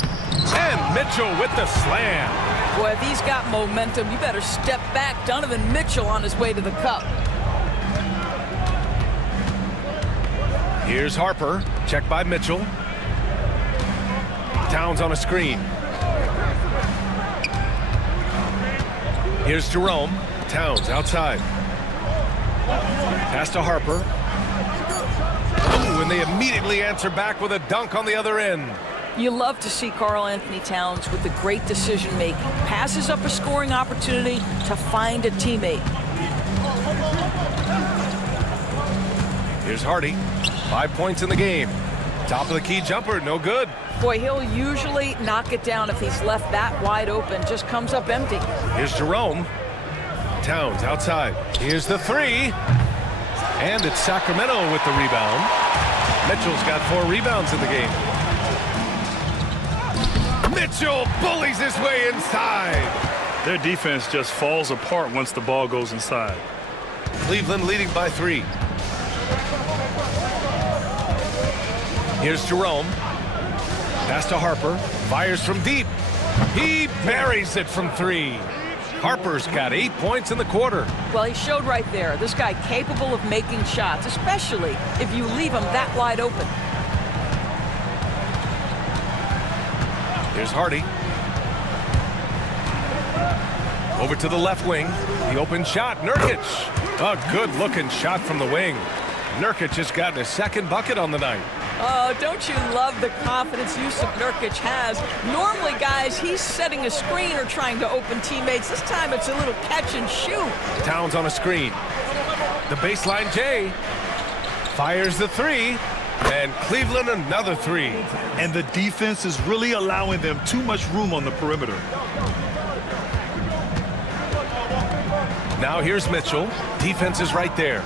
And Mitchell with the slam. Boy, if he's got momentum, you better step back. Donovan Mitchell on his way to the cup. Here's Harper. Checked by Mitchell. Towns on a screen. Here's Jerome. Towns outside. Pass to Harper. Ooh, and they immediately answer back with a dunk on the other end. You love to see Karl Anthony Towns with the great decision making. Passes up a scoring opportunity to find a teammate. Here's Hardy. 5 points in the game. Top of the key jumper, no good. Boy, he'll usually knock it down if he's left that wide open. Just comes up empty. Here's Jerome. Towns outside. Here's the three. And it's Sacramento with the rebound. Mitchell's got 4 rebounds in the game. Mitchell bullies his way inside. Their defense just falls apart once the ball goes inside. Cleveland leading by 3. Here's Jerome. Pass to Harper. Fires from deep. He buries it from 3. Harper's got 8 points in the quarter. Well, he showed right there. This guy capable of making shots, especially if you leave him that wide open. Here's Hardy. Over to the left wing. The open shot. Nurkic. A good-looking shot from the wing. Nurkic has gotten his second bucket on the night. Oh, don't you love the confidence Yusuf Nurkic has? Normally, guys, he's setting a screen or trying to open teammates. This time it's a little catch and shoot. Towns on a screen. The baseline J. Fires the 3. And Cleveland another 3. And the defense is really allowing them too much room on the perimeter. Now here's Mitchell. Defense is right there.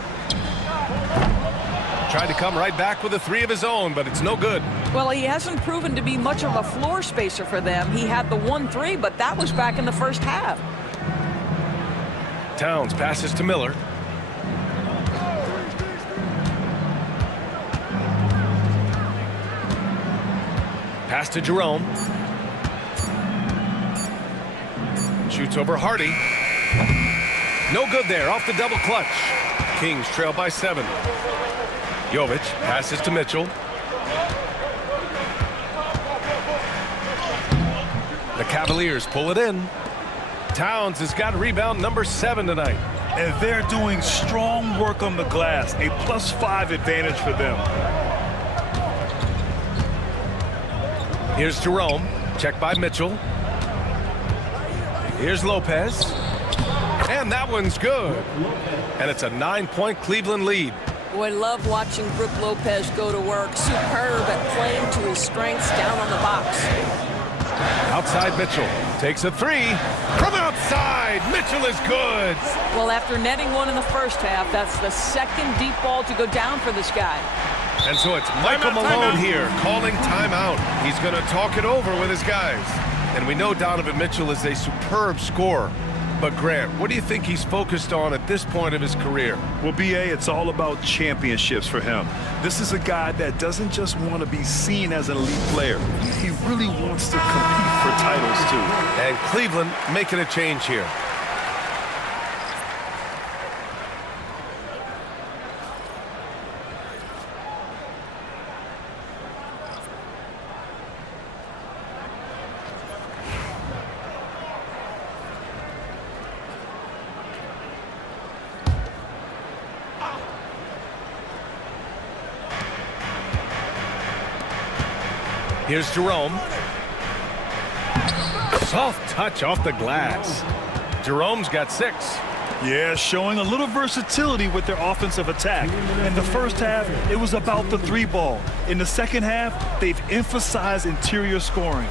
Tried to come right back with a 3 of his own, but it's no good. Well, he hasn't proven to be much of a floor spacer for them. He had the 1-3, but that was back in the first half. Towns passes to Miller. Pass to Jerome. Shoots over Hardy. No good there, off the double clutch. Kings trail by 7. Jovic passes to Mitchell. The Cavaliers pull it in. Towns has got rebound number 7 tonight. And they're doing strong work on the glass, a +5 advantage for them. Here's Jerome, checked by Mitchell. Here's Lopez. And that one's good. And it's a 9-point Cleveland lead. Boy, I love watching Brook Lopez go to work. Superb at playing to his strengths down on the box. Outside Mitchell takes a 3 from outside. Mitchell is good. Well, after netting 1 in the first half, that's the second deep ball to go down for this guy. And so it's Michael Malone here calling timeout. He's going to talk it over with his guys. And we know Donovan Mitchell is a superb scorer. But Grant, what do you think he's focused on at this point of his career? Well, B.A., it's all about championships for him. This is a guy that doesn't just want to be seen as an elite player. He really wants to compete for titles, too. And Cleveland making a change here. Here's Jerome. Soft touch off the glass. Jerome's got 6. Yeah, showing a little versatility with their offensive attack. In the first half, it was about the 3 ball. In the second half, they've emphasized interior scoring.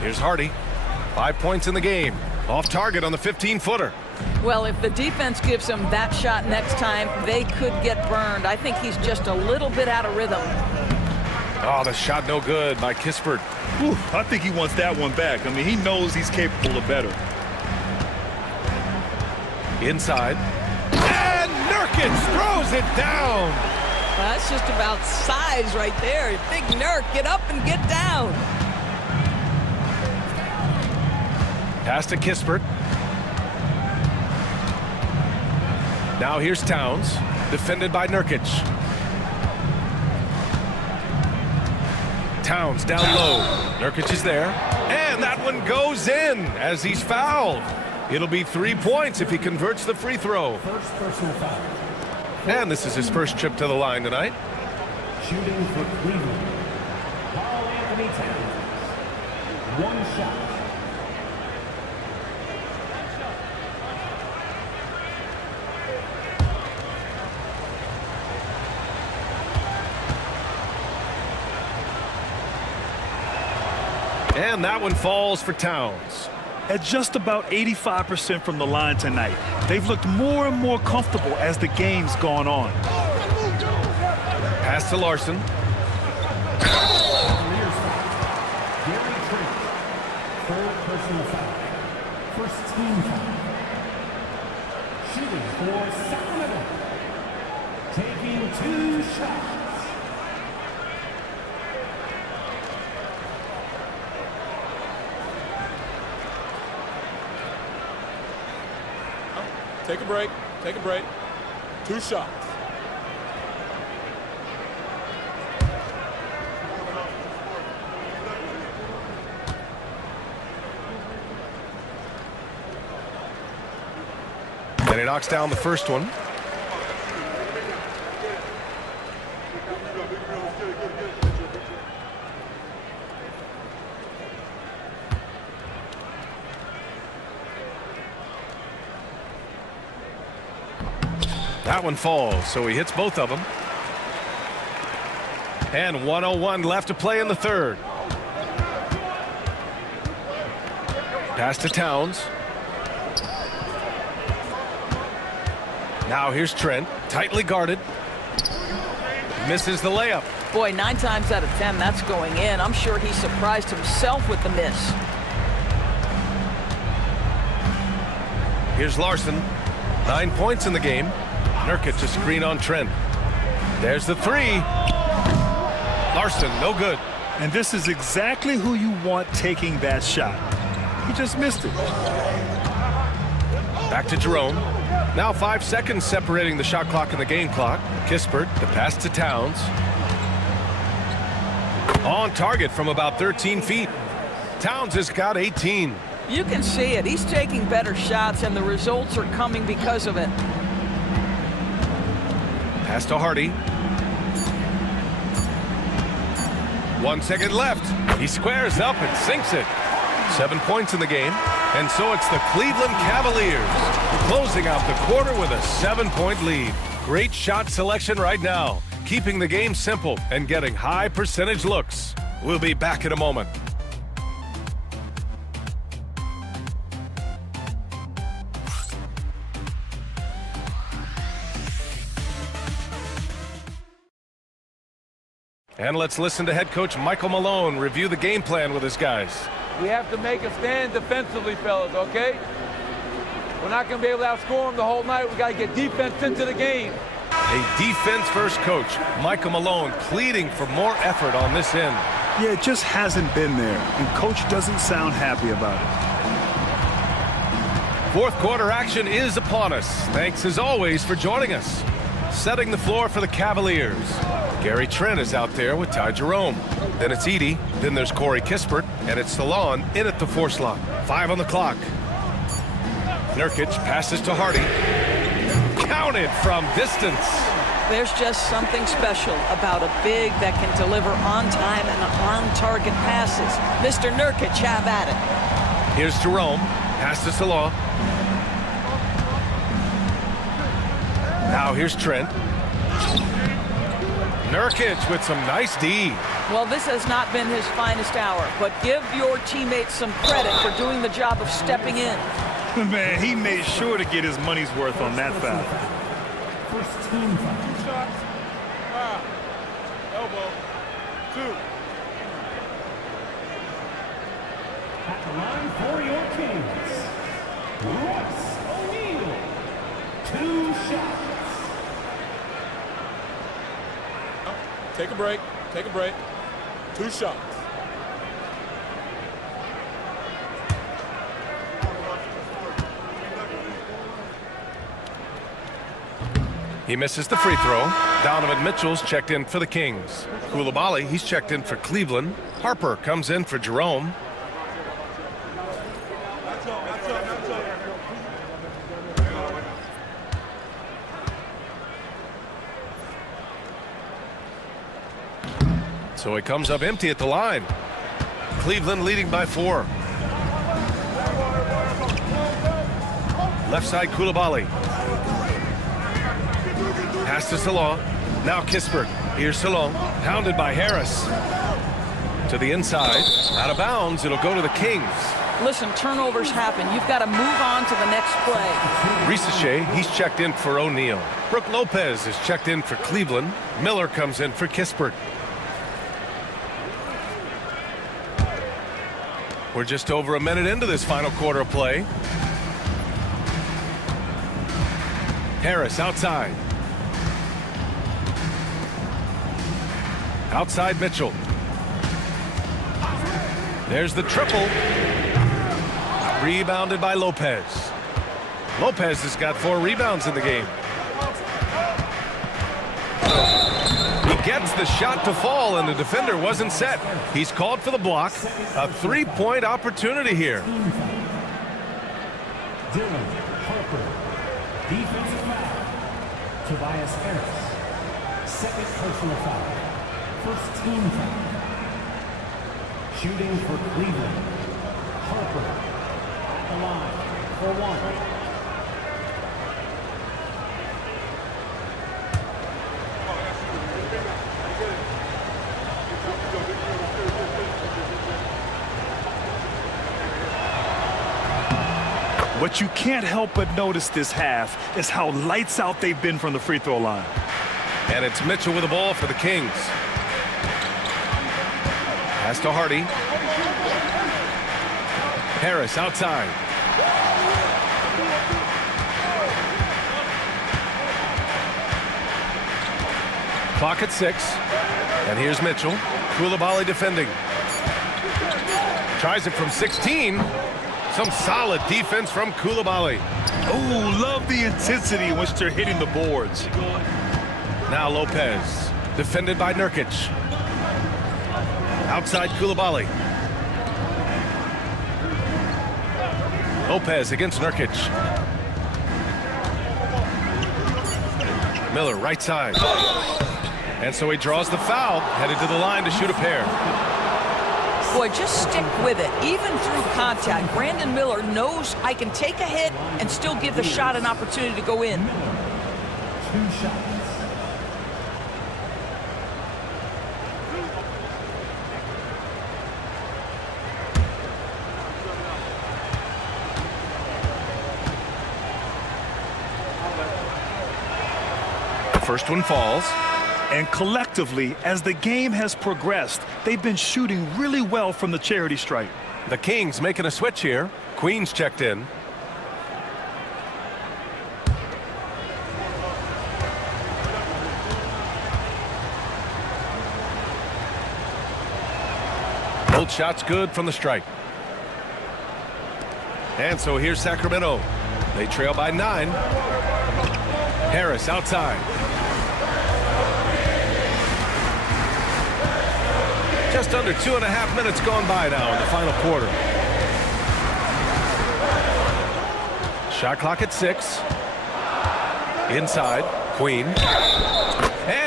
Here's Hardy. 5 points in the game. Off target on the 15-footer. Well, if the defense gives him that shot next time, they could get burned. I think he's just a little bit out of rhythm. Oh, the shot no good by Kispert. Whew, I think he wants that one back. I mean, he knows he's capable of better. Inside. And Nurkic throws it down. Well, that's just about size right there. Big Nurk, get up and get down. Pass to Kispert. Now here's Towns, defended by Nurkic. Towns down low. Nurkic is there. And that one goes in as he's fouled. It'll be 3 points if he converts the free throw. First personal foul. And this is his first trip to the line tonight. Shooting for Cleveland, Carl Anthony Towns. 1 shot. And that one falls for Towns. At just about 85% from the line tonight, they've looked more and more comfortable as the game's gone on. Pass to Larson. Cavaliers foul. Gary Trent. 3rd personal foul. First team foul. Shooting for Sacramento. Taking 2 shots. Take a break. Take a break. 2 shots. And he knocks down the first one. That one falls, so he hits both of them. And 1:01 left to play in the third. Pass to Towns. Now here's Trent, tightly guarded. Misses the layup. Boy, 9 times out of 10, that's going in. I'm sure he surprised himself with the miss. Here's Larson. 9 points in the game. Nurkic a screen on Trent. There's the 3. Larson, no good. And this is exactly who you want taking that shot. He just missed it. Back to Jerome. Now 5 seconds separating the shot clock and the game clock. Kispert, the pass to Towns. On target from about 13 feet. Towns has got 18. You can see it. He's taking better shots, and the results are coming because of it. Pass to Hardy. 1 second left. He squares up and sinks it. 7 points in the game. And so it's the Cleveland Cavaliers closing out the quarter with a 7-point lead. Great shot selection right now, keeping the game simple and getting high percentage looks. We'll be back in a moment. And let's listen to head coach Michael Malone review the game plan with his guys. We have to make a stand defensively, fellas, okay? We're not going to be able to outscore them the whole night. We got to get defense into the game. A defense-first coach, Michael Malone, pleading for more effort on this end. Yeah, it just hasn't been there, and coach doesn't sound happy about it. Fourth quarter action is upon us. Thanks as always for joining us. Setting the floor for the Cavaliers. Gary Trent is out there with Ty Jerome. Then it's Edey. Then there's Corey Kispert. And it's Salon in at the 4 slot. 5 on the clock. Nurkic passes to Hardy. Counted from distance. There's just something special about a big that can deliver on time and on-target passes. Mr. Nurkic, have at it. Here's Jerome. Pass to Salah. Now here's Trent. Nurkic with some nice D. Well, this has not been his finest hour, but give your teammates some credit for doing the job of stepping in. Man, he made sure to get his money's worth on that foul. First team foul. 2 shots. Foul. Elbow. 2. At the line for your Kings, Royce O'Neal. 2 shots. Take a break. Take a break. 2 shots. He misses the free throw. Donovan Mitchell's checked in for the Kings. Koulibaly, he's checked in for Cleveland. Harper comes in for Jerome. So he comes up empty at the line. Cleveland leading by 4. Left side, Koulibaly. Pass to Salah. Now Kispert. Here's Salah. Pounded by Harris. To the inside. Out of bounds. It'll go to the Kings. Listen, turnovers happen. You've got to move on to the next play. Risache, he's checked in for O'Neal. Brooke Lopez is checked in for Cleveland. Miller comes in for Kispert. We're just over a minute into this final quarter of play. Harris outside. Outside Mitchell. There's the triple. Rebounded by Lopez. Lopez has got 4 rebounds in the game. He gets the shot to fall, and the defender wasn't set. He's called for the block. A 3-point opportunity here. Dylan Harper. Defensive foul. Tobias Harris. Second personal foul. First team foul. Shooting for Cleveland. Harper. At the line for 1. What you can't help but notice this half is how lights out they've been from the free throw line. And it's Mitchell with the ball for the Kings. Pass to Hardy. Harris outside. Clock at 6. And here's Mitchell. Koulibaly defending. Tries it from 16. Some solid defense from Koulibaly. Oh, love the intensity in which they're hitting the boards. Now Lopez, defended by Nurkic. Outside Koulibaly. Lopez against Nurkic. Miller, right side. And so he draws the foul, headed to the line to shoot a pair. Boy, just stick with it. Even through contact, Brandon Miller knows I can take a hit and still give the shot an opportunity to go in. 2 shots. The first one falls. And collectively, as the game has progressed, they've been shooting really well from the charity stripe. The Kings making a switch here. Queen's checked in. Both shots good from the stripe. And so here's Sacramento. They trail by 9. Harris outside. Just under 2.5 minutes gone by now in the final quarter. Shot clock at 6. Inside, Queen.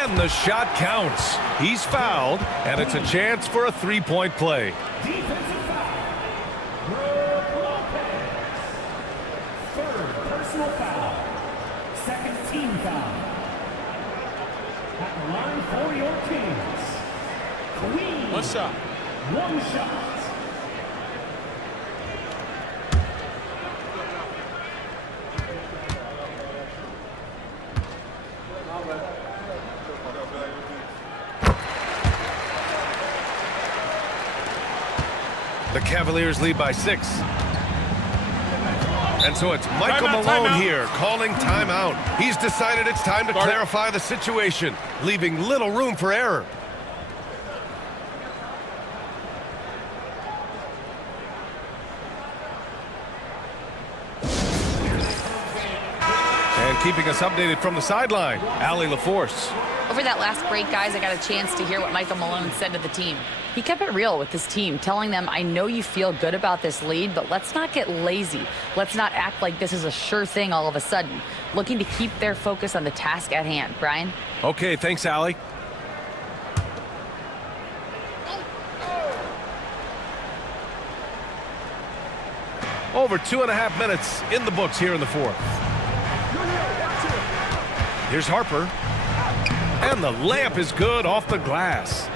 And the shot counts. He's fouled, and it's a chance for a three-point play. Defensive foul. Brooke Lopez. Third personal foul. Second team foul. At the line for your Kings. Queen. One shot. One shot. The Cavaliers lead by 6. And so it's Michael Malone here calling timeout. He's decided it's time to clarify the situation, leaving little room for error. And keeping us updated from the sideline, Allie LaForce. Over that last break, guys, I got a chance to hear what Michael Malone said to the team. He kept it real with his team, telling them, I know you feel good about this lead, but let's not get lazy. Let's not act like this is a sure thing all of a sudden. Looking to keep their focus on the task at hand. Brian? Okay, thanks, Allie. Over 2.5 minutes in the books here in the fourth. Here's Harper. And the layup is good off the glass.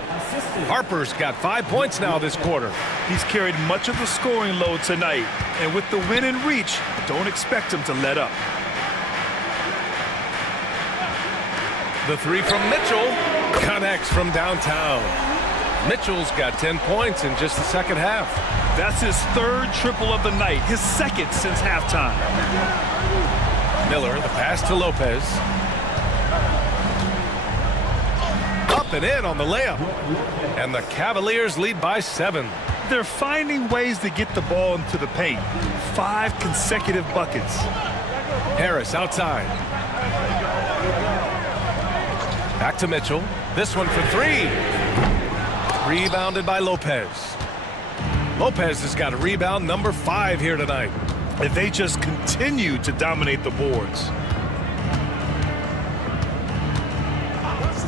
Harper's got 5 points now this quarter. He's carried much of the scoring load tonight. And with the win in reach, don't expect him to let up. The three from Mitchell connects from downtown. Mitchell's got 10 points in just the second half. That's his third triple of the night, his second since halftime. Miller, the pass to Lopez. Up and in on the layup. And the Cavaliers lead by 7. They're finding ways to get the ball into the paint. 5 consecutive buckets. Harris outside. Back to Mitchell. This one for 3. Rebounded by Lopez. Lopez has got a rebound number 5 here tonight. And they just continue to dominate the boards.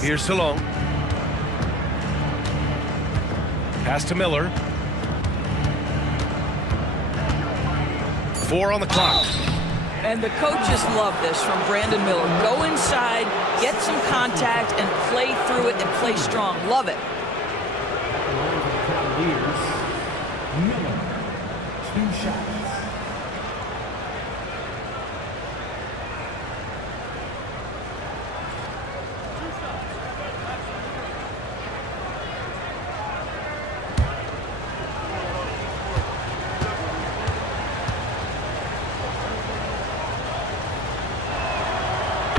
Here's Salon. Pass to Miller. 4 on the clock. And the coaches love this from Brandon Miller. Go inside, get some contact, and play through it and play strong. Love it. Cavaliers. Miller. 2 shots.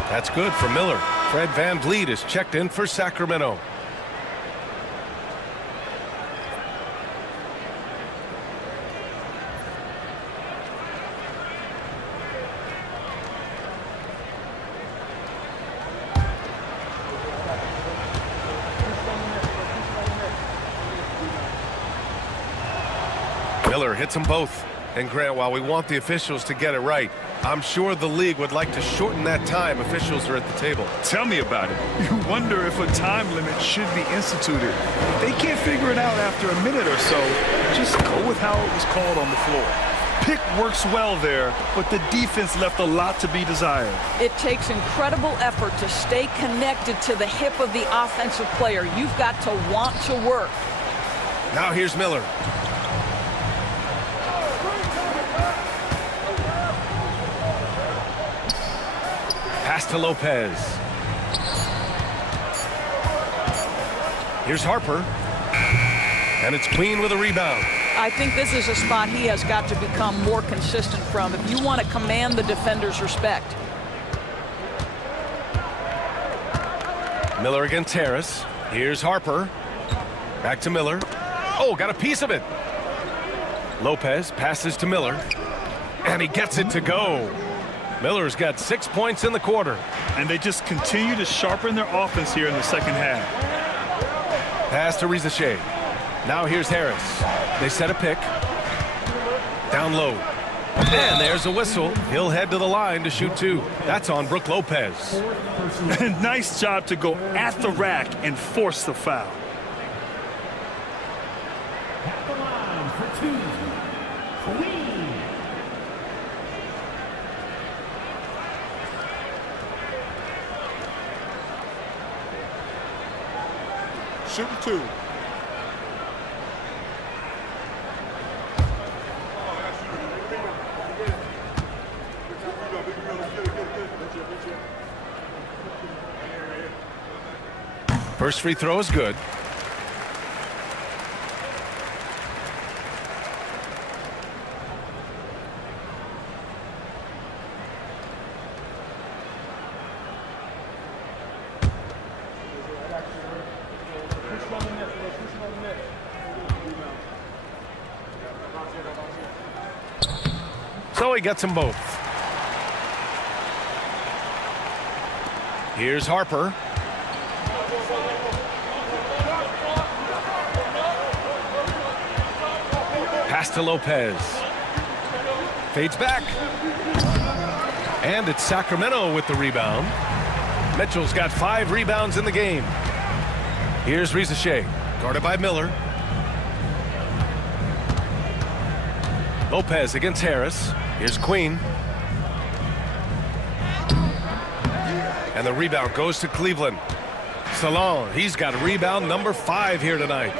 That's good for Miller. Fred VanVleet is checked in for Sacramento. Miller hits them both. And Grant, while we want the officials to get it right, I'm sure the league would like to shorten that time officials are at the table. Tell me about it. You wonder if a time limit should be instituted. They can't figure it out after a minute or so. Just go with how it was called on the floor. Pick works well there, but the defense left a lot to be desired. It takes incredible effort to stay connected to the hip of the offensive player. You've got to want to work. Now here's Miller. Pass to Lopez. Here's Harper. And it's Queen with a rebound. I think this is a spot he has got to become more consistent from if you want to command the defender's respect. Miller against Harris. Here's Harper. Back to Miller. Oh, got a piece of it. Lopez passes to Miller. And he gets it to go. Miller's got 6 points in the quarter. And they just continue to sharpen their offense here in the second half. Pass to Rizachet. Now here's Harris. They set a pick. Down low. And there's a whistle. He'll head to the line to shoot 2. That's on Brook Lopez. Nice job to go at the rack and force the foul. At the line for 2, Queen. Shooting 2. First free throw is good. So he gets them both. Here's Harper. Pass to Lopez. Fades back. And it's Sacramento with the rebound. Mitchell's got 5 rebounds in the game. Here's Rizachet, guarded by Miller. Lopez against Harris. Here's Queen. And the rebound goes to Cleveland. Salon, he's got a rebound number 5 here tonight.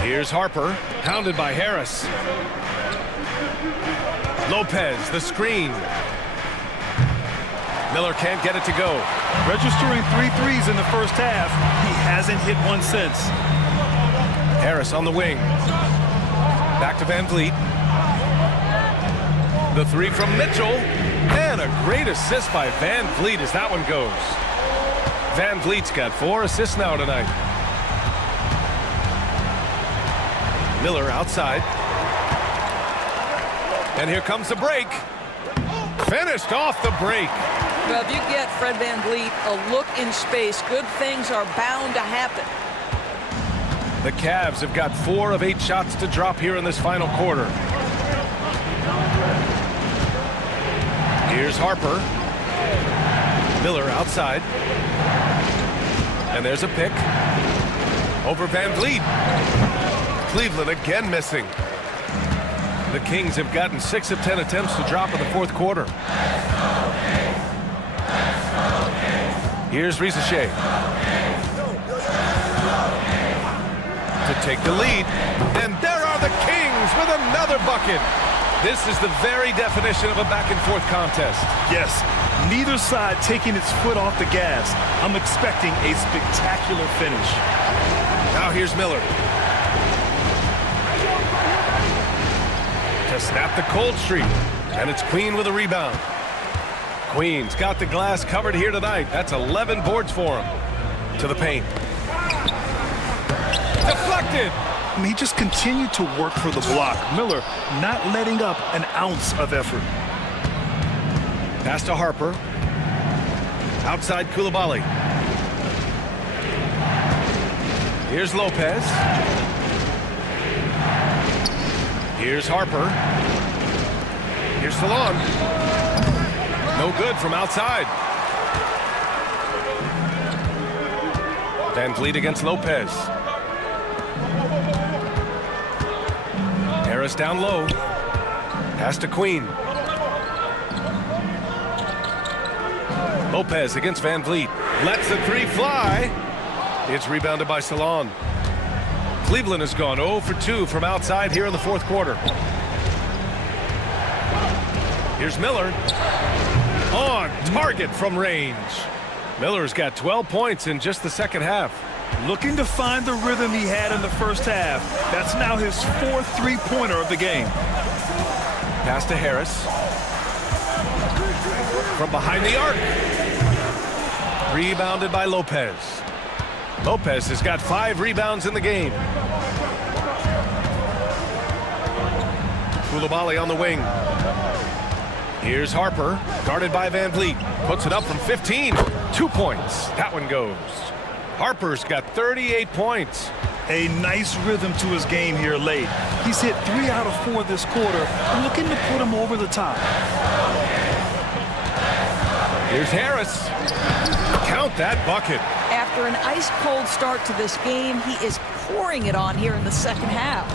Here's Harper, hounded by Harris. Lopez, the screen. Miller can't get it to go. Registering 3 threes in the first half. He hasn't hit one since. Harris on the wing. Back to Van Vliet. The 3 from Mitchell. And a great assist by Van Vliet as that one goes. Van Vliet's got 4 assists now tonight. Miller outside. And here comes the break. Finished off the break. Well, if you get Fred Van Vliet a look in space, good things are bound to happen. The Cavs have got 4 of 8 shots to drop here in this final quarter. Here's Harper. Miller outside. And there's a pick. Over Van Vliet. Cleveland again missing. The Kings have gotten 6 of 10 attempts to drop in the fourth quarter. Here's Rizachet. To take the lead. And there are the Kings with another bucket. This is the very definition of a back-and-forth contest. Yes, neither side taking its foot off the gas. I'm expecting a spectacular finish. Now here's Miller. To snap the cold streak. And it's Queen with a rebound. Queen's got the glass covered here tonight. That's 11 boards for him. To the paint. Deflected. I mean, he just continued to work for the block. Miller not letting up an ounce of effort. Pass to Harper. Outside Coulibaly. Here's Lopez. Here's Harper. Here's Salon. No good from outside. Van Vliet against Lopez. Harris down low. Pass to Queen. Lopez against Van Vliet. Lets the 3 fly. It's rebounded by Salon. Cleveland has gone 0 for 2 from outside here in the fourth quarter. Here's Miller. On target from range. Miller's got 12 points in just the second half. Looking to find the rhythm he had in the first half. That's now his 4th three-pointer of the game. Pass to Harris. From behind the arc. Rebounded by Lopez. Lopez has got 5 rebounds in the game. Coulibaly on the wing. Here's Harper, guarded by Van Vliet. Puts it up from 15. 2 points. That one goes. Harper's got 38 points. A nice rhythm to his game here late. He's hit 3 out of 4 this quarter, looking to put him over the top. Here's Harris. Count that bucket. After an ice-cold start to this game, he is pouring it on here in the second half.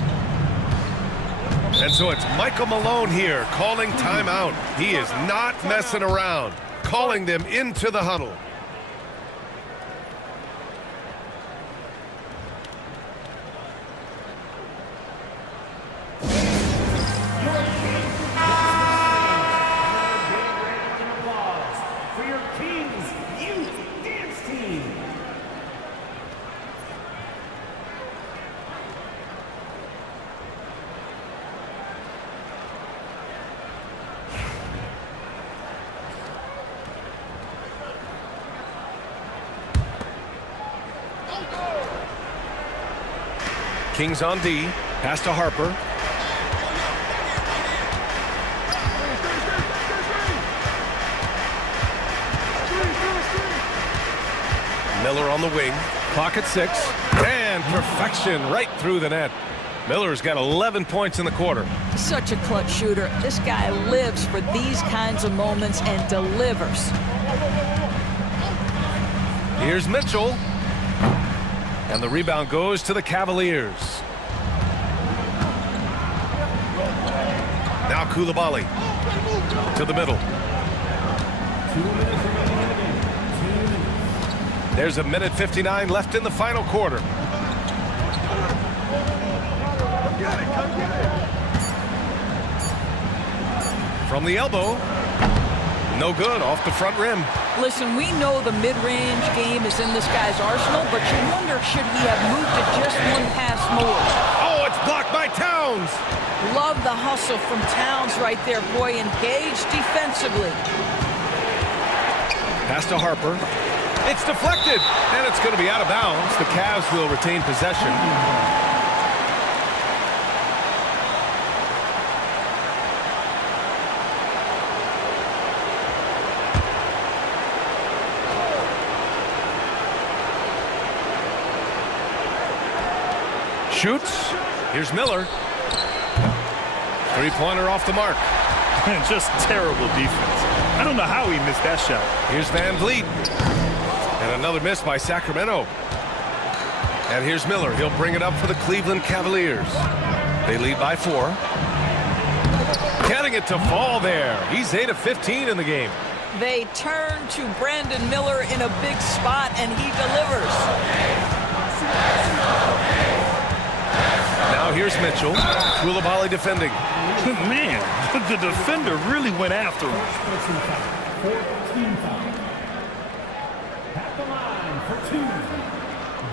And so it's Michael Malone here calling timeout. He is not messing around, calling them into the huddle. For your Kings Youth Dance Team. Kings on D. Pass to Harper. Miller on the wing. Clock at 6. And perfection right through the net. Miller's got 11 points in the quarter. Such a clutch shooter. This guy lives for these kinds of moments and delivers. Here's Mitchell. And the rebound goes to the Cavaliers. Now Koulibaly to the middle. There's a minute 59 left in the final quarter. From the elbow. No good, off the front rim. Listen, we know the mid-range game is in this guy's arsenal, but you wonder, should he have moved to just one pass more? Oh, it's blocked by Towns. Love the hustle from Towns right there. Boy, engaged defensively. Pass to Harper. It's deflected, and it's going to be out of bounds. The Cavs will retain possession. Shoots. Here's Miller. Three-pointer off the mark. Just terrible defense. I don't know how he missed that shot. Here's Van Vliet. And another miss by Sacramento. And here's Miller. He'll bring it up for the Cleveland Cavaliers. They lead by 4. Getting it to fall there. He's 8 of 15 in the game. They turn to Brandon Miller in a big spot, and he delivers. Now here's Mitchell. Koulibaly defending. Man, the defender really went after him. 14 foul. At the line for 2,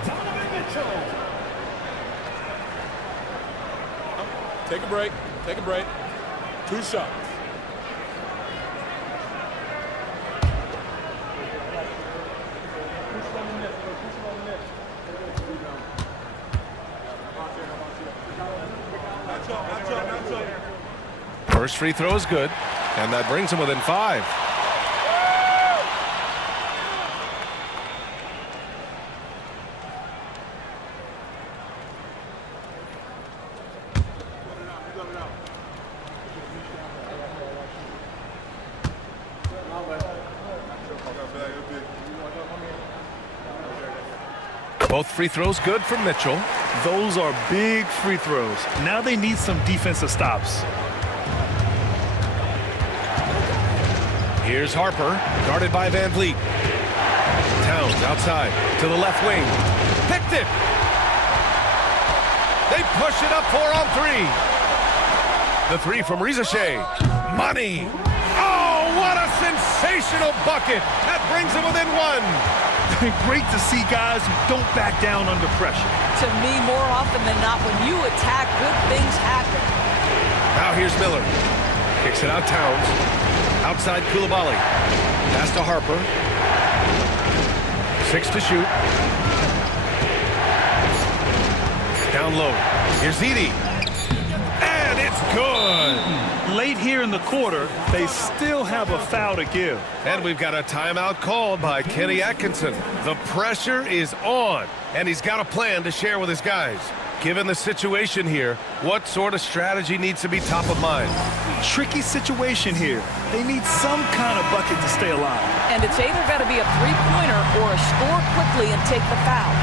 Donovan Mitchell. Take a break. Take a break. 2 shots. First free throw is good, and that brings him within 5. Both free throws good from Mitchell. Those are big free throws. Now they need some defensive stops. Here's Harper, guarded by Van Vliet. Towns outside to the left wing. Picked it. They push it up 4 on 3. The 3 from Rizashe. Money. Oh, what a sensational bucket. That brings him within 1. Great to see guys who don't back down under pressure. To me, more often than not, when you attack, good things happen. Now here's Miller. Kicks it out Towns. Outside Koulibaly. Pass to Harper. 6 to shoot. Down low. Here's Edey. And it's good. Late here. here in the quarter, they still have a foul to give. And we've got a timeout called by Kenny Atkinson. The pressure is on, and he's got a plan to share with his guys. Given the situation here, what sort of strategy needs to be top of mind? Tricky situation here. They need some kind of bucket to stay alive. And it's either got to be a three-pointer or a score quickly and take the foul.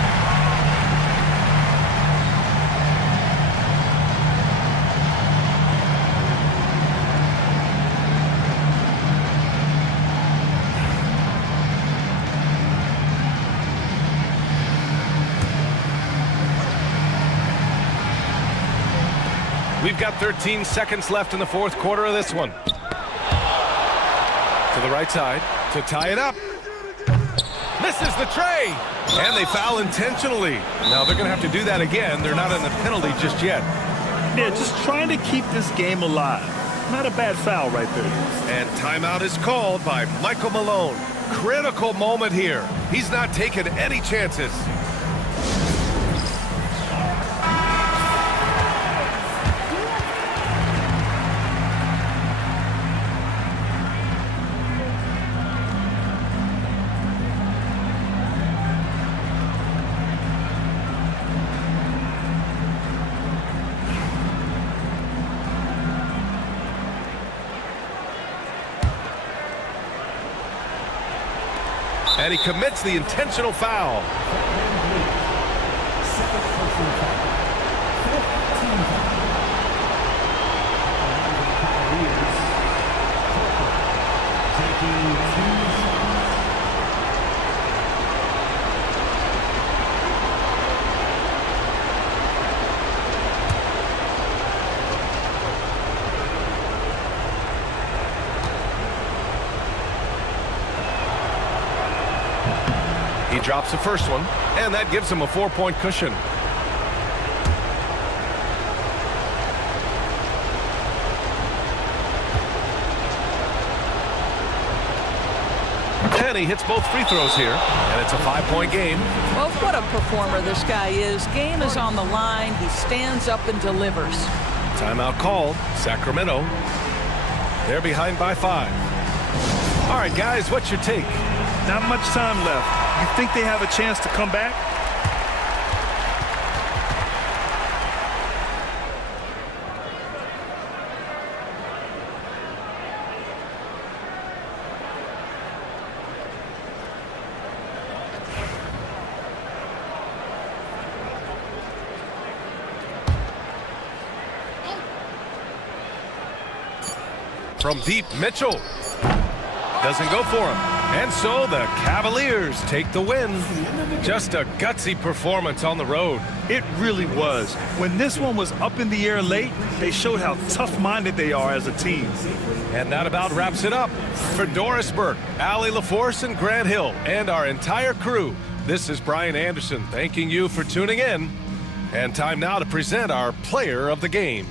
We've got 13 seconds left in the fourth quarter of this one. To the right side to tie it up. Misses the tray. And they foul intentionally. Now they're going to have to do that again. They're not in the penalty just yet. Yeah, just trying to keep this game alive. Not a bad foul right there. And timeout is called by Michael Malone. Critical moment here. He's not taking any chances. And he commits the intentional foul. He drops the first one, and that gives him a 4-point cushion. And he hits both free throws here, and it's a 5-point game. Well, what a performer this guy is. Game is on the line. He stands up and delivers. Timeout called. Sacramento. They're behind by 5. All right, guys, what's your take? Not much time left. You think they have a chance to come back? From deep, Mitchell. Doesn't go for him. And so the Cavaliers take the win. Just a gutsy performance on the road. It really was. When this one was up in the air late, they showed how tough-minded they are as a team. And that about wraps it up. For Doris Burke, Allie LaForce, and Grant Hill, and our entire crew, this is Brian Anderson thanking you for tuning in. And time now to present our player of the game.